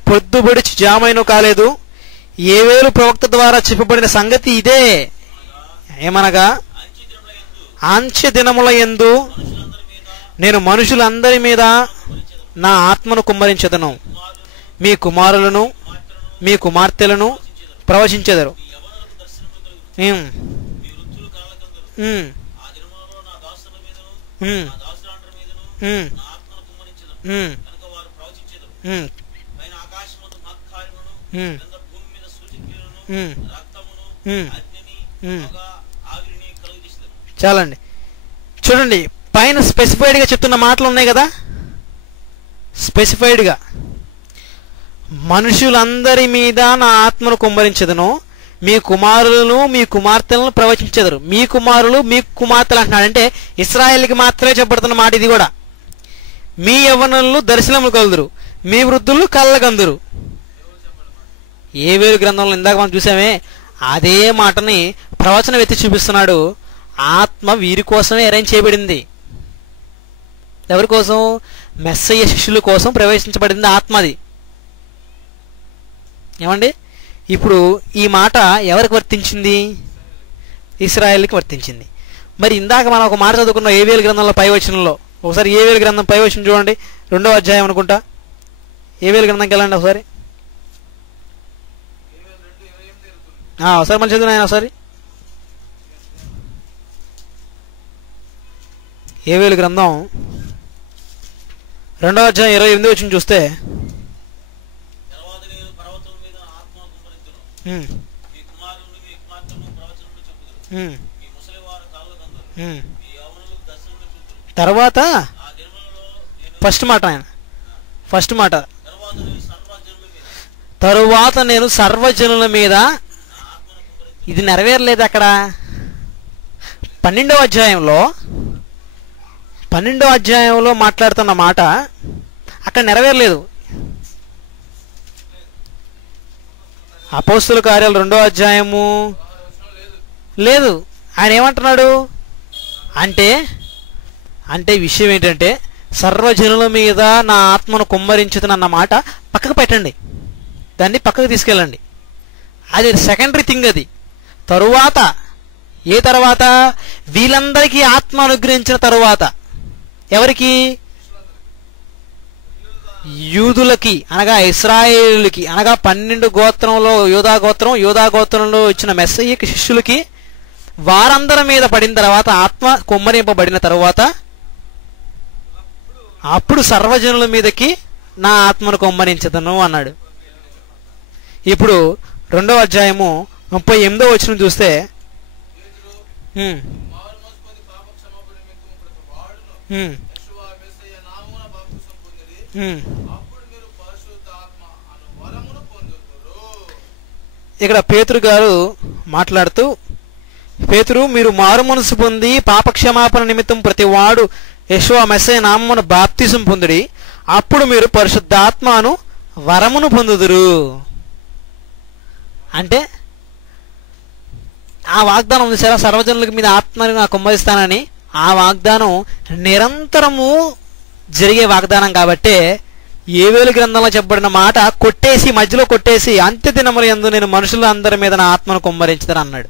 పొద్దుబడిచి జామైనో కాలేదు, ఏవేలు ప్రవక్త ద్వారా చెప్పబడిన సంగతి ఇదే. ఏమనగా, అంత్య దినముల యందు నేను మనుషులందరి మీద నా ఆత్మను కుమ్మరించెదను, మీ కుమారులను మీ కుమార్తెలను ప్రవచించెదరు. చాలండి, చూడండి పైన స్పెసిఫైడ్గా చెప్తున్న మాటలు ఉన్నాయి కదా. స్పెసిఫైడ్గా మనుషులందరి మీద నా ఆత్మను కుమ్మరించెదను, మీ కుమారులను మీ కుమార్తెలను ప్రవచించెదరు. మీ కుమారులు మీ కుమార్తెలు అంటున్నాడు. అంటే ఇశ్రాయేలుకి మాత్రమే చెప్పబడుతున్న మాట ఇది కూడా. మీ యవ్వనులు దర్శనములు కలుదురు, మీ వృద్ధులు కళ్ళగందురు. ఏవేలు గ్రంథంలో ఇందాక మనం చూసామే, అదే మాటని ప్రవచనం ఎత్తి చూపిస్తున్నాడు. ఆత్మ వీరి కోసమే అరేంజ్ చేయబడింది. ఎవరి కోసం? మెస్సయ్య శిష్యుల కోసం ప్రవేశించబడింది ఆత్మది. ఏమండి, ఇప్పుడు ఈ మాట ఎవరికి వర్తించింది? ఇశ్రాయేలుకి వర్తించింది. మరి ఇందాక మనం ఒక మాట చదువుకున్నాం ఏవేలు గ్రంథంలో పై వచనంలో. ఒకసారి ఏవేలు గ్రంథం పై వచనం చూడండి, 2వ అధ్యాయం అనుకుంటా. ఏవేలు గ్రంథంకి వెళ్ళండి ఒకసారి. ఒకసారి మళ్ళీ చదువు ఆయన ఒకసారి. ఏవేలు గ్రంథం 2వ అధ్యాయం 28 వచనం చూస్తే, తర్వాత ఫస్ట్ మాట తరువాత నేను సర్వజనుల మీద, ఇది నెరవేరలేదు అక్కడ 12వ అధ్యాయంలో మాట్లాడుతున్న మాట అక్కడ నెరవేరలేదు. అపోస్తుల కార్యాలు 2వ అధ్యాయము లేదు. ఆయన ఏమంటున్నాడు అంటే విషయం ఏంటంటే, సర్వజనుల మీద నా ఆత్మను కుమ్మరించుతున్న మాట పక్కకు పెట్టండి, దాన్ని పక్కకు తీసుకెళ్ళండి. అది సెకండరీ థింగ్. అది తరువాత, ఏ తర్వాత? వీళ్ళందరికీ ఆత్మ అనుగ్రహించిన తరువాత. ఎవరికి? యూదులకి, అనగా ఇశ్రాయేలులకి, అనగా 12 గోత్రంలో యూదా గోత్రంలో ఇచ్చిన మెస్సయ్యకి శిష్యులకి, వారందరి మీద పడిన తర్వాత, ఆత్మ కుమ్మరింపబడిన తరువాత, అప్పుడు సర్వజనుల మీదకి నా ఆత్మను కుమ్మరించదను అన్నాడు. ఇప్పుడు 2వ అధ్యాయము 38వ వచనం చూస్తే, ఇక్కడ పేతురు గారు మాట్లాడుతూ, పేతురు, మీరు మారు మనసు పొంది పాపక్షమాపణ నిమిత్తం ప్రతి వాడు యెషోవా మెస్సయ్య నామమున బాప్తిసం పొందుడి, అప్పుడు మీరు పరిశుద్ధాత్మను వరమును పొందుదురు. అంటే ఆ వాగ్దానం ఉంది సరే, సర్వజనుల మీద ఆత్మని నాకు కుమ్మరిస్తానని. ఆ వాగ్దానం నిరంతరము జరిగే వాగ్దానం కాబట్టే యోవేలు గ్రంథంలో చెప్పబడిన మాట మధ్యలో కొట్టేసి అంత్య దినముల యందు నేను మనుషుల అందరి మీద నా ఆత్మను కుమ్మరించుతాను అన్నాడు.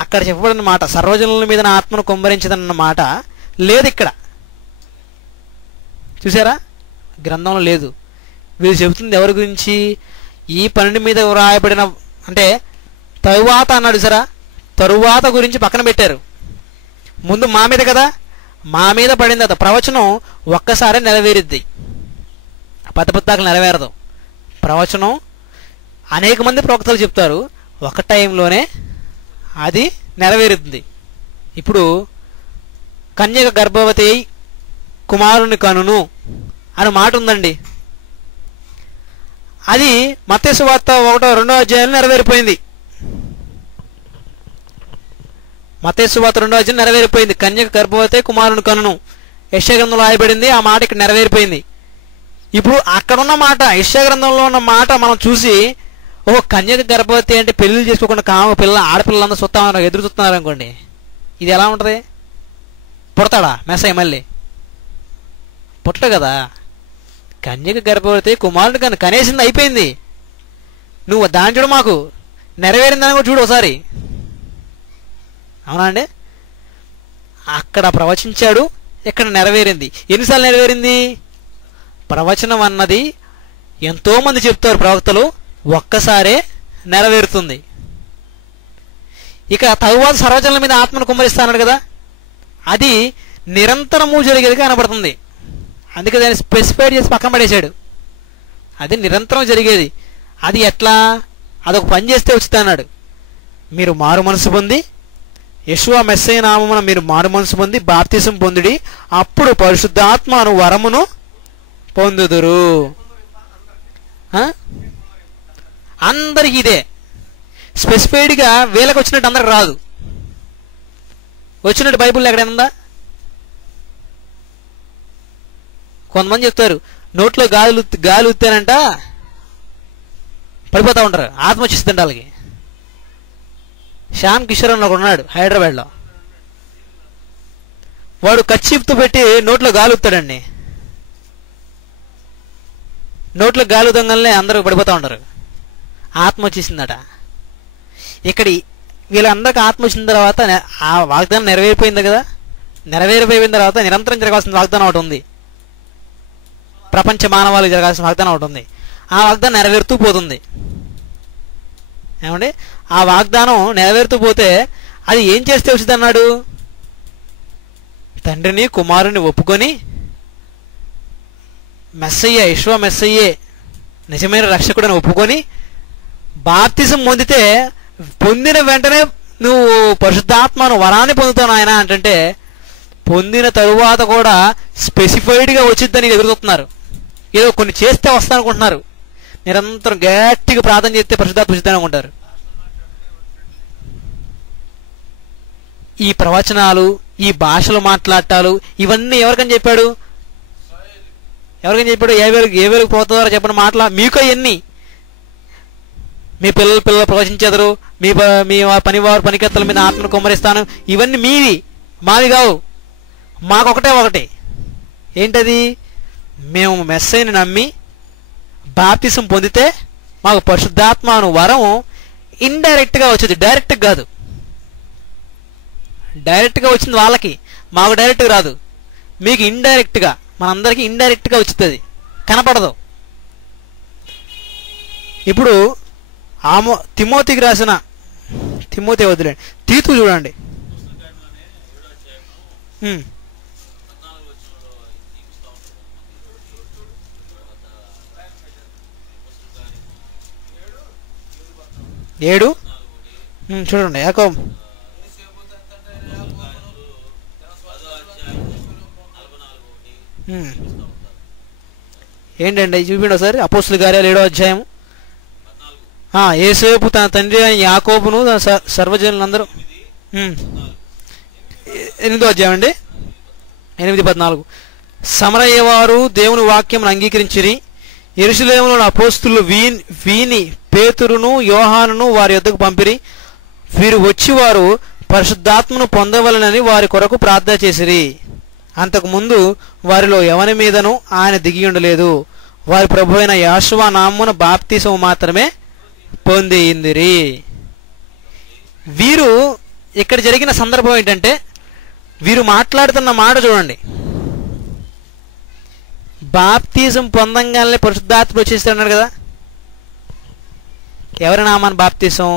అక్కడ చెప్పబడిన మాట సర్వజనుల మీద నా ఆత్మను కుమ్మరించదన్న మాట లేదు ఇక్కడ. చూసారా, గ్రంథంలో లేదు. వీళ్ళు చెబుతుంది ఎవరి గురించి? ఈ 12 మీద వ్రాయబడిన, అంటే తరువాత అన్నాడు సరా, తరువాత గురించి పక్కన పెట్టారు. ముందు మా మీద కదా, మా మీద పడిన తర్వాత ప్రవచనం ఒక్కసారి నెరవేరుద్ది, పద్ధపద్దాకలు నెరవేరదు. ప్రవచనం అనేక మంది ప్రవక్తలు చెప్తారు, ఒక టైంలోనే అది నెరవేరుతుంది. ఇప్పుడు కన్యక గర్భవతి కుమారుని కనును అని మాట ఉందండి. అది మత్తయి సువార్త 1-2 అధ్యాయంలో నెరవేరిపోయింది. మత్తయి సువార్త 2వ అధ్యాయం నెరవేరిపోయింది. కన్యక గర్భవతి కుమారుని కనును యెషయా గ్రంథంలో రాయబడింది. ఆ మాట ఇక్కడ నెరవేరిపోయింది. ఇప్పుడు అక్కడున్న మాట, యెషయా గ్రంథంలో ఉన్న మాట మనం చూసి, ఓహో కన్యక గర్భవతి అంటే పెళ్లి చేసుకోకుండా ఆడపిల్లలందరూ చూస్తామన్నారు, ఎదురు చూస్తున్నారు అనుకోండి, ఇది ఎలా ఉంటుంది? పుడతాడా మెస్సయ్య? మళ్ళీ పుట్టడు కదా. కన్యక గర్భవతి కుమారుడు కనేసింది, అయిపోయింది. నువ్వు దాని చూడు, మాకు నెరవేరిందని కూడా చూడు ఒకసారి. అవునా అండి? అక్కడ ప్రవచించాడు, ఇక్కడ నెరవేరింది. ఎన్నిసార్లు నెరవేరింది? ప్రవచనం అన్నది ఎంతోమంది చెప్తారు ప్రవక్తలు, ఒక్కసారే నెరవేరుతుంది. ఇక తరువాత సర్వజనుల మీద ఆత్మను కుమ్మరిస్తాడు కదా, అది నిరంతరము జరిగేది కనబడుతుంది. అందుకే దాన్ని స్పెసిఫై చేసి పక్కన పడేశాడు. అది నిరంతరం జరిగేది. అది ఎట్లా? అదొక పని చేస్తే వచ్చింది అన్నాడు. మీరు మారు మనసు పొంది యెషోవా మెస్సయ్య నామమున మీరు మారు మనసు పొంది బాప్తిసం పొందుడి, అప్పుడు పరిశుద్ధాత్మను వరమును పొందుదురు. అందరికి ఇదే స్పెసిఫైడ్గా, వీళ్ళకి వచ్చినట్టు అందరికి రాదు. వచ్చినట్టు బైబుల్లో ఎక్కడైనా? కొంతమంది చెప్తారు నోట్లో గాలి ఉత్తానంట పడిపోతూ ఉంటారు, ఆత్మ వచ్చేస్తుందంట వాళ్ళకి. శ్యామ్ కిషోర్ అని ఒకడు ఉన్నాడు హైదరాబాద్లో, వాడు కర్చీఫ్తో పెట్టి నోట్లో గాలి ఉత్తాడండి. నోట్లో గాలి ఉతంగానే అందరూ పడిపోతూ ఉంటారు, ఆత్మ వచ్చేసిందట. ఇక్కడ వీళ్ళందరికీ ఆత్మ వచ్చిన తర్వాత ఆ వాగ్దానం నెరవేరిపోయింది కదా. నెరవేరిపోయిన తర్వాత నిరంతరం జరగాల్సిన వాగ్దానం ఒకటి ఉంది, ప్రపంచ మానవాళికి జరగాల్సిన వాగ్దానం ఒకటి ఉంది. ఆ వాగ్దానం నెరవేరుతూ పోతుంది. ఏమండి? ఆ వాగ్దానం నెరవేరుతూ పోతే అది ఏం చేస్తే వచ్చింది అన్నాడు? తండ్రిని కుమారుని ఒప్పుకొని మెస్సయ్య యెషోవా మెస్సయ్యే నిజమైన రక్షకుడని ఒప్పుకొని బాప్తిసం పొందితే, పొందిన వెంటనే నువ్వు పరిశుద్ధాత్మను వరాన్ని పొందుతావు ఆయన అంటే, పొందిన తరువాత కూడా స్పెసిఫైడ్గా వచ్చిద్దని ఎదురుతున్నారు. ఏదో కొన్ని చేస్తే వస్తానుకుంటున్నారు. నిరంతరం గట్టిగా ప్రార్థన చేస్తే పరిశుద్ధాత్మ వచ్చిందని అనుకుంటారు. ఈ ప్రవచనాలు, ఈ భాషలు మాట్లాడటాలు ఇవన్నీ ఎవరికని చెప్పాడు? ఎవరికని చెప్పాడు? ఏ వేలకు పోతారో చెప్పండి మాటలా మీకు. అవన్నీ మీ పిల్లలు ప్రవచించెదరు, మీ పనివారు పనికత్తల మీద ఆత్మను కుమ్మరిస్తాను, ఇవన్నీ మీవి, మావి కావు. మాకొకటే ఏంటది? మేము మెస్సైని నమ్మి బాప్తిసం పొందితే మాకు పరిశుద్ధాత్మ అను వరం ఇండైరెక్ట్గా వచ్చేది, డైరెక్ట్గా కాదు. డైరెక్ట్గా వచ్చింది వాళ్ళకి, మాకు డైరెక్ట్గా రాదు. మీకు ఇండైరెక్ట్గా, మనందరికీ ఇండైరెక్ట్గా వచ్చుతుంది, కనపడదు. ఇప్పుడు తిమోతికి రాసిన తిమోతి వదిలేండి, తీతు చూడండి. ఏడు చూడండి. యాకోబు ఏంటండి చూపిండి ఒకసారి. అపోస్తుల కార్యాలు 7వ అధ్యాయం. యేసేపు తన తండ్రి అయిన యాకోబును సర్వజనులందరూ 8వ అధ్యాయం అండి, 8:14. సమరయ్యవారు దేవుని వాక్యం అంగీకరించిరి. యెరూషలేములోని అపోస్తులు వీని పేతురును యోహానును వారి యొద్దకు పంపిరి. వీరు వచ్చి వారు పరిశుద్ధాత్మను పొందవలనని వారి కొరకు ప్రార్థన చేసిరి. అంతకుముందు వారిలో ఎవరి మీదను ఆయన దిగి ఉండలేదు. వారి ప్రభు అయిన యేషువా నామమున బాప్తిసము మాత్రమే పొందిందిరి. వీరు ఇక్కడ జరిగిన సందర్భం ఏంటంటే, వీరు మాట్లాడుతున్న మాట చూడండి. బాప్తిజం పొందంగానే పరిశుద్ధాత్మ వచ్చేస్తాడు కదా. ఎవరి నామాన్ని బాప్తిజం?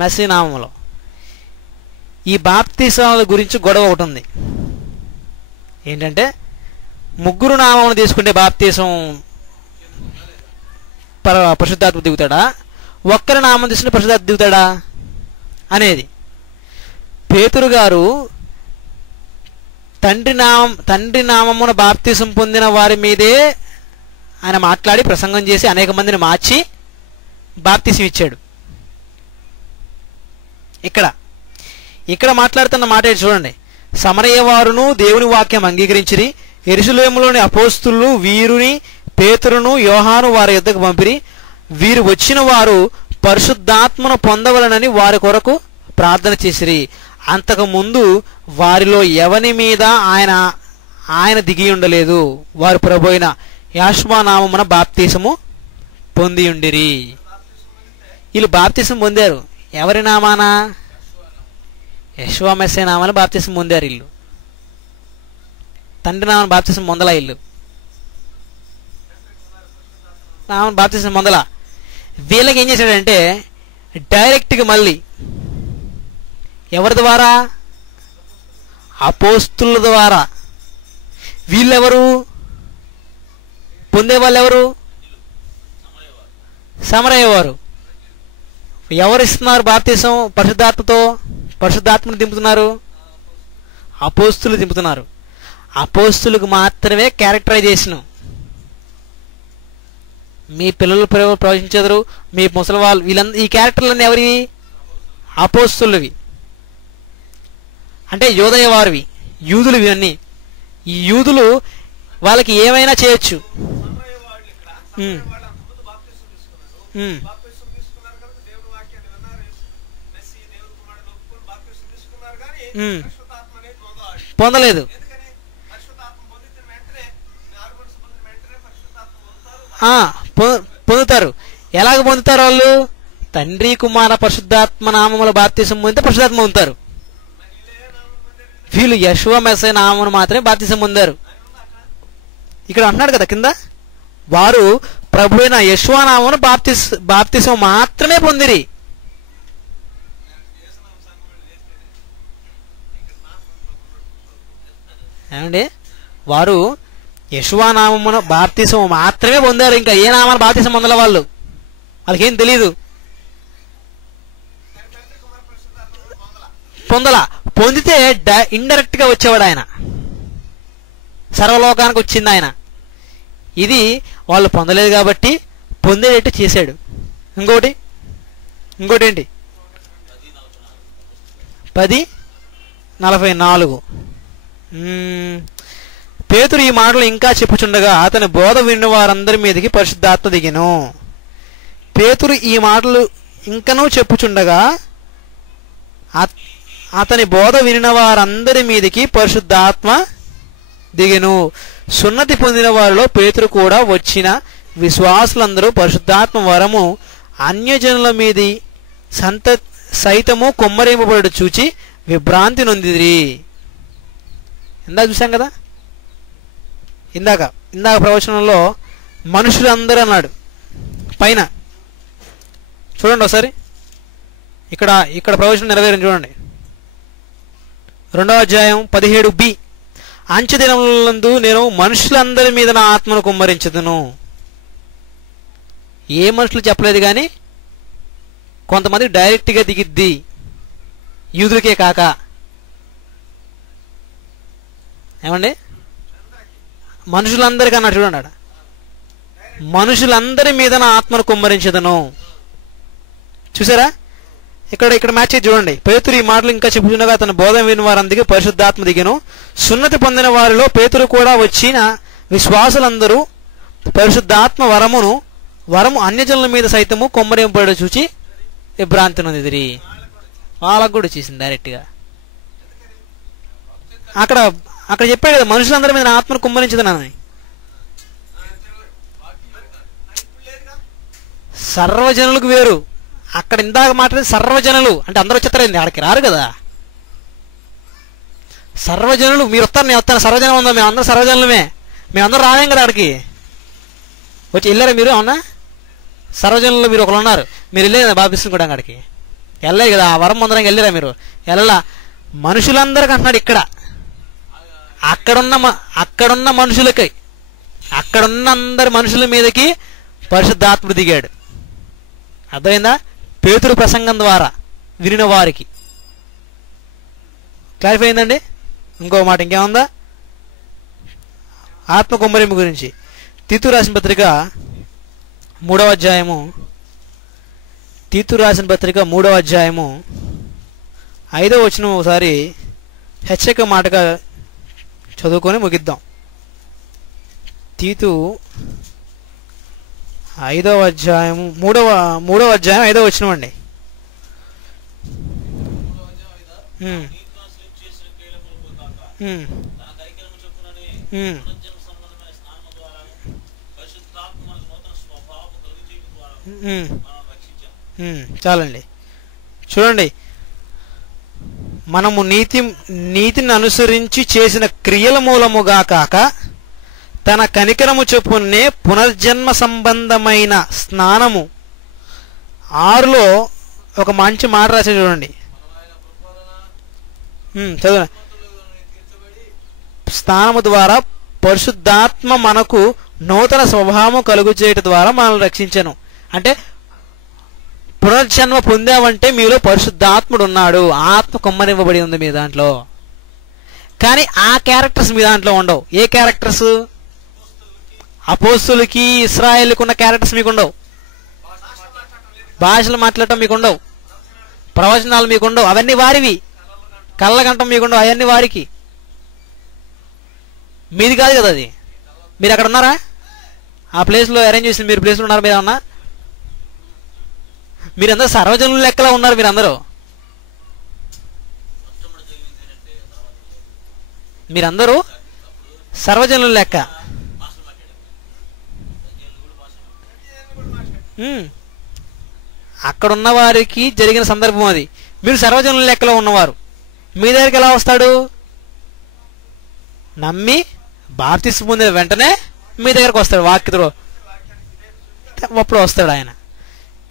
మెస్సీ నామంలో. ఈ బాప్తిజాల గురించి గొడవ ఒకటి ఉంది. ఏంటంటే, ముగ్గురు నామం తీసుకుంటే బాప్తిజం పరిశుద్ధాత్మ దిగుతాడా, ఒక్కరి నామం తీసుకుంటే పరిశుద్ధాత్మ దిగుతాడా అనేది. పేతురు గారు తండ్రి నామమున బాప్తిసం పొందిన వారి మీదే ఆయన మాట్లాడి ప్రసంగం చేసి అనేక మందిని మార్చి బాప్తిసం ఇచ్చాడు. ఇక్కడ మాట్లాడుతున్న మాట చూడండి. సమరయ్యవారును దేవుని వాక్యం అంగీకరించిరి. యెరూషలేములోని అపోస్తులు వీరుని పేతురును యోహాను వారి యొద్దకు పంపిరి. వీరు వచ్చిన వారు పరిశుద్ధాత్మను పొందవలనని వారి కొరకు ప్రార్థన చేసిరి. అంతకు ముందు వారిలో ఎవని మీద ఆయన దిగి ఉండలేదు. వారు ప్రభు అయిన యేషువా నామమున బాప్తిసము పొంది ఉండిరి. వీళ్ళు బాప్తిసం పొందారు ఎవరి నామాన? యేషువా మెస్సీ నామాన బాప్తిసం పొందారు. వీళ్ళు తండ్రి నామన బాప్తిసం పొందలా. వీళ్ళు నామన బాప్తిసం పొందలా. వీళ్ళకి ఏం చేశాడంటే డైరెక్ట్గా మళ్ళీ ఎవరి ద్వారా? అపోస్తుల ద్వారా. వీళ్ళెవరు? పొందేవాళ్ళు ఎవరు? సమరయ్యవారు. ఎవరు ఇస్తున్నారు బాప్తిసం పరిశుద్ధాత్మతో? పరిశుద్ధాత్మను దింపుతున్నారు, అపోస్తులు దింపుతున్నారు. అపోస్తులకు మాత్రమే క్యారెక్టరైజేషన్. మీ పిల్లలు ప్రవచించెదరు, మీ ముసలి వాళ్ళు, వీళ్ళందరూ ఈ క్యారెక్టర్లన్నీ ఎవరివి? అపోస్తులవి. అంటే యోదయ వారివి, యూదులు. ఇవన్నీ ఈ యూదులు వాళ్ళకి ఏమైనా చేయొచ్చు. పొందలేదు. పొందుతారు. ఎలాగ పొందుతారు వాళ్ళు? తండ్రి కుమార పరిశుద్ధాత్మ నామముల బాప్తిసం పొందితే పరిశుద్ధాత్మ పొందుతారు. వీళ్ళు యేషువా మెస్సీ నామమును మాత్రమే బాప్తిసం పొందారు. ఇక్కడ అంటున్నాడు కదా కింద, వారు ప్రభు అయిన యేషువా నామమును బాప్తిసం మాత్రమే పొందిరి. ఏమండి? వారు యేషువా నామమున బాప్తిసం మాత్రమే పొందారు. ఇంకా ఏ నామాన్ని బాప్తిసం పొందల వాళ్ళు, వాళ్ళకేం తెలీదు. పొందలా. పొందితే ఇండైరెక్ట్ గా వచ్చేవాడు ఆయన. సర్వలోకానికి వచ్చింది ఆయన. ఇది వాళ్ళు పొందలేదు కాబట్టి పొందేటట్టు చేశాడు. ఇంకోటి ఏంటి 10:44. పేతురు ఈ మాటలు ఇంకా చెప్పుచుండగా అతని బోధ విన్న వారందరి మీదకి పరిశుద్ధాత్మ దిగెను. పేతురు ఈ మాటలు ఇంకనూ చెప్పుచుండగా అతని బోధ వినిన వారందరి మీదకి పరిశుద్ధాత్మ దిగెను. సున్నతి పొందిన వారిలో పేతురు కూడా వచ్చిన విశ్వాసులందరూ పరిశుద్ధాత్మ వరము అన్యజనుల మీది సైతము కొమ్మరింపబడు చూచి విభ్రాంతి నొందిరి. ఇందాక చూసాం కదా, ఇందాక ప్రవచనంలో మనుషులందరూ అన్నాడు. పైన చూడండి ఒకసారి, ఇక్కడ ప్రవచనం నెరవేరని చూడండి. 2వ అధ్యాయం 17b. అంచె దినములందు నేను మనుషులందరి మీద నా ఆత్మను కుమ్మరించదును. ఏ మనుషులు చెప్పలేదు కానీ కొంతమంది డైరెక్ట్గా దిగిద్ది, యూదులకే కాక. ఏమండి, మనుషులందరికీ అన్నాడు చూడండి. మనుషులందరి మీద నా ఆత్మను కుమ్మరించదను. చూసారా, ఇక్కడ మ్యాచ్ చూడండి. పేతురు ఈ మాటలు ఇంకా చెప్పుచుండగా అతను బోధ విని వారందరికీ పరిశుద్ధాత్మ దిగెను. సున్నతి పొందిన వారిలో పేతురు కూడా వచ్చిన విశ్వాసులందరూ పరిశుద్ధాత్మ వరము అన్యజనుల మీద సైతము కొమ్మరింపబడి చూచి విభ్రాంతి నొందిరి. వాళ్ళకు కూడా చేసింది డైరెక్ట్గా. అక్కడ చెప్పాడు కదా, మనుషులందరి మీద నా ఆత్మను కుమ్మరించదనని. సర్వజనులకు వేరు. అక్కడ ఇందాక మాట్లాడేది సర్వజనులు అంటే అందరూ వచ్చేస్తారండి, అక్కడికి రారు కదా. సర్వజనులు మీరు వస్తారు, నేను వస్తాను. సర్వజనం ఉందా? మేము అందరూ సర్వజనులమే. మేమందరూ రాలేం కదా అక్కడికి. వచ్చి వెళ్ళారా మీరు? అవునా, సర్వజనులు మీరు ఒకరు ఉన్నారు. మీరు వెళ్ళే కదా బాపిస్తుంది కూడా అక్కడికి వెళ్ళలేదు కదా. ఆ వరం పొందడానికి వెళ్ళారా మీరు? వెళ్ళలా. మనుషులందరికీ అంటున్నాడు ఇక్కడ. అక్కడున్న మనుషులకి, అక్కడున్న అందరి మనుషుల మీదకి పరిశుద్ధాత్ముడు దిగాడు. అర్థమైందా? పేతురు ప్రసంగం ద్వారా వినిన వారికి. క్లారిఫై అయిందండి? ఇంకో మాట ఇంకేముందా? ఆత్మ కుమ్మరింపు గురించి తీతు రాసిన పత్రిక 3వ అధ్యాయము 5వ వచనం ఒకసారి హెచ్చరిక మాటగా చదువుకొని ముగిద్దాం. తీతు 5వ అధ్యాయం 3వ అధ్యాయం 5వ వచనం అండి. చాలండి. చూడండి, మనము నీతిని అనుసరించి చేసిన క్రియల మూలముగా కాక తన కనికరము చొప్పునే పునర్జన్మ సంబంధమైన స్నానము. 6లో ఒక మంచి మాట రాసే చూడండి. చదువు. స్నానము ద్వారా పరిశుద్ధాత్మ మనకు నూతన స్వభావం కలుగు చేయటం ద్వారా మనల్ని రక్షించను. అంటే పునర్జన్మ పొందామంటే మీలో పరిశుద్ధాత్ముడు ఉన్నాడు. ఆత్మ కొమ్మనివ్వబడి ఉంది మీ దాంట్లో. కానీ ఆ క్యారెక్టర్స్ మీ దాంట్లో ఉండవు. ఏ క్యారెక్టర్స్? అపోస్తులకి ఇశ్రాయేలుకి ఉన్న క్యారెక్టర్స్ మీకు ఉండవు. భాషలు మాట్లాడటం మీకు ఉండవు. ప్రవచనాలు మీకు ఉండవు. అవన్నీ వారివి. కళ్ళగంటం మీకు ఉండవు. అవన్నీ వారికి. మీది కాదు కదా అది. మీరు అక్కడ ఉన్నారా? ఆ ప్లేస్లో అరేంజ్ చేసింది మీరు ప్లేస్లో ఉన్నారా? మీరు ఏమన్నా? మీరందరూ సర్వజనుల లెక్కలా ఉన్నారు. మీరందరూ సర్వజనుల లెక్క. అక్కడున్న వారికి జరిగిన సందర్భం అది. మీరు సర్వజనుల లెక్కలో ఉన్నవారు. మీ దగ్గరికి ఎలా వస్తాడు? నమ్మి బాప్తిస్మం పొందిన వెంటనే మీ దగ్గరకు వస్తాడు. వాక్యతో అప్పుడు వస్తాడు ఆయన.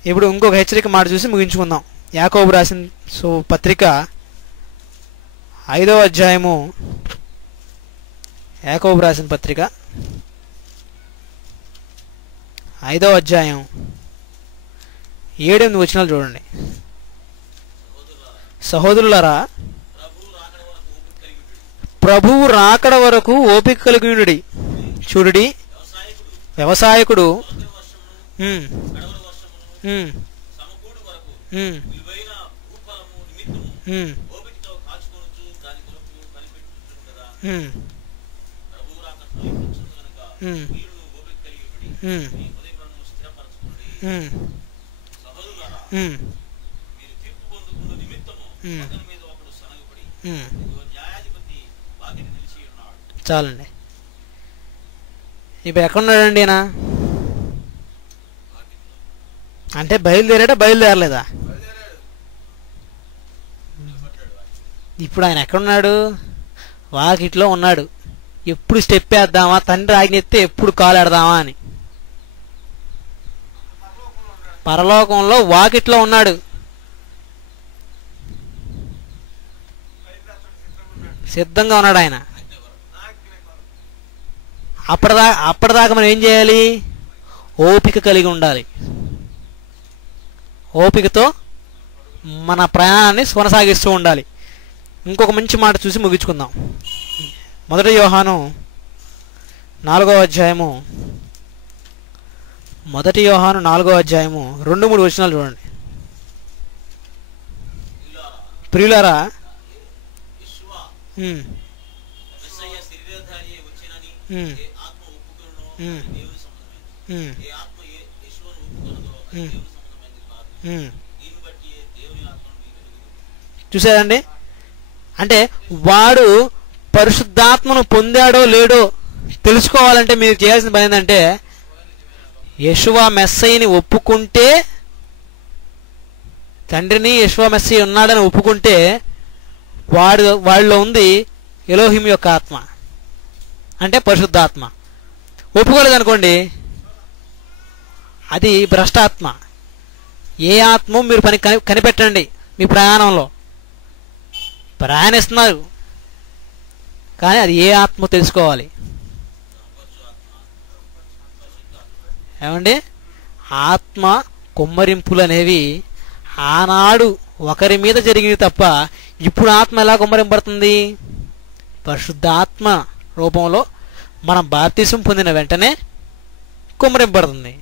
ఇప్పుడు ఇంకొక హెచ్చరిక మాట చూసి ముగించుకుందాం. యాకోబు రాసిన పత్రిక 5వ అధ్యాయము, యాకోబు రాసిన పత్రిక 5వ అధ్యాయం 7-8 వచనాలు చూడండి. సహోదరులారా, ప్రభువు రాకడ వరకు ఓపిక కలిగి చూడుడి. వ్యవసాయకుడు చాలండి. ఇప్పుడు ఎక్కడున్నాడండి ఈయన? అంటే బయలుదేరాడా బయలుదేరలేదా? ఇప్పుడు ఆయన ఎక్కడున్నాడు? వాకిట్లో ఉన్నాడు. ఎప్పుడు స్టెప్ వేద్దామా, తండ్రి ఆజ్ఞెత్తే ఎప్పుడు కాలాడదామా అని పరలోకంలో వాకిట్లో ఉన్నాడు. సిద్ధంగా ఉన్నాడు ఆయన. అప్పటిదాకా మనం ఏం చేయాలి? ఓపిక కలిగి ఉండాలి. ఓపికతో మన ప్రయాణాన్ని కొనసాగిస్తూ ఉండాలి. ఇంకొక మంచి మాట చూసి ముగించుకుందాం. 1 యోహాను 4వ అధ్యాయము 2-3 వచనాలు చూడండి. ప్రియులారా, చూసారండి? అంటే వాడు పరిశుద్ధాత్మను పొందాడో లేడో తెలుసుకోవాలంటే మీరు చేయాల్సిన పని ఏంటంటే, యెషువా మెస్సీని ఒప్పుకుంటే, తండ్రిని యెషువా మెస్సీ ఉన్నాడని ఒప్పుకుంటే వాడిలో ఉంది ఎలోహిం యొక్క ఆత్మ, అంటే పరిశుద్ధాత్మ. ఒప్పుకోలేదనుకోండి, అది భ్రష్టాత్మ. ఏ ఆత్మ మీరు కనిపెట్టండి. మీ ప్రయాణంలో ప్రయాణిస్తున్నారు, కానీ అది ఏ ఆత్మ తెలుసుకోవాలి. ఏమండి? ఆత్మ కుమ్మరింపులు అనేవి ఆనాడు ఒకరి మీద జరిగింది తప్ప ఇప్పుడు ఆత్మ ఎలా కుమ్మరింపడుతుంది? పరిశుద్ధాత్మ రూపంలో మనం బాప్తిసం పొందిన వెంటనే కుమ్మరింపడుతుంది.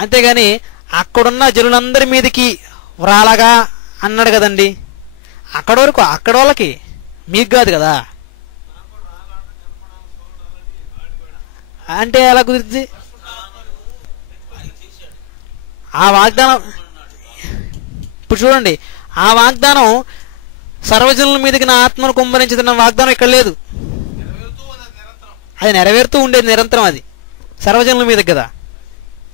అంతేగాని అక్కడున్న జనులందరి మీదకి వ్రాలగా అన్నాడు కదండి. అక్కడ వరకు అక్కడ వాళ్ళకి, మీకు కాదు కదా. అంటే ఎలా కుదిరింది? ఆ వాగ్దానం ఇప్పుడు చూడండి. ఆ వాగ్దానం సర్వజనుల మీదకి నా ఆత్మను కుమ్మరించిన వాగ్దానం ఇక్కడ లేదు. అది నెరవేరుతూ ఉండేది నిరంతరం. అది సర్వజనుల మీదకి కదా,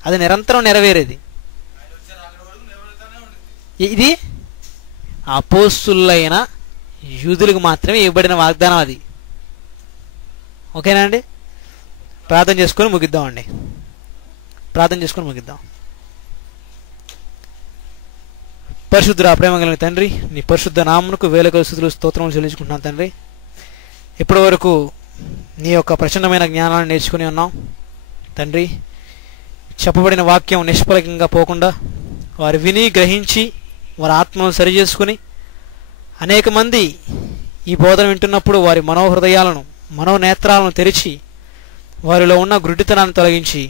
అది నిరంతరం నెరవేరేది. ఇది అపోస్తులైన యూదులకు మాత్రమే ఇవ్వబడిన వాగ్దానం అది. ఓకేనా అండి? ప్రార్థన చేసుకొని ముగిద్దామండి. పరిశుద్ధుడా, ప్రేమ కలిగిన తండ్రి, నీ పరిశుద్ధ నామమునకు వేల స్తుతులు స్తోత్రములు చెల్లించుకుంటున్నాను తండ్రి. ఇప్పటి వరకు నీ యొక్క ప్రచండమైన జ్ఞానాన్ని నేర్చుకుని ఉన్నాం తండ్రి. చెప్పబడిన వాక్యం నిష్ఫలంగా పోకుండా వారు విని గ్రహించి వారి ఆత్మను సరిచేసుకుని, అనేక మంది ఈ బోధన వింటున్నప్పుడు వారి మనోహృదయాలను, మనోనేత్రాలను తెరిచి వారిలో ఉన్న గుడ్డితనాన్ని తొలగించి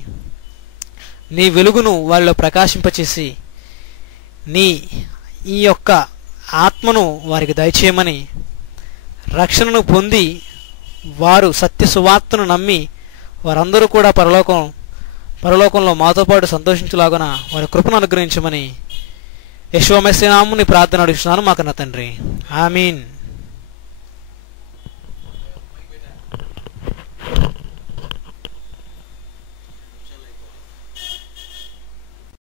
నీ వెలుగును వారిలో ప్రకాశింపచేసి నీ ఈ యొక్క ఆత్మను వారికి దయచేయమని, రక్షణను పొంది వారు సత్య సువార్తను నమ్మి వారందరూ కూడా పరలోకంలో మాతో పాటు సంతోషించులాగున వారి కృపను అనుగ్రహించమని యెషువా మెస్సీ నామమున ప్రార్థన అడుగుతున్నాను మా కన్న తండ్రి. ఆమీన్.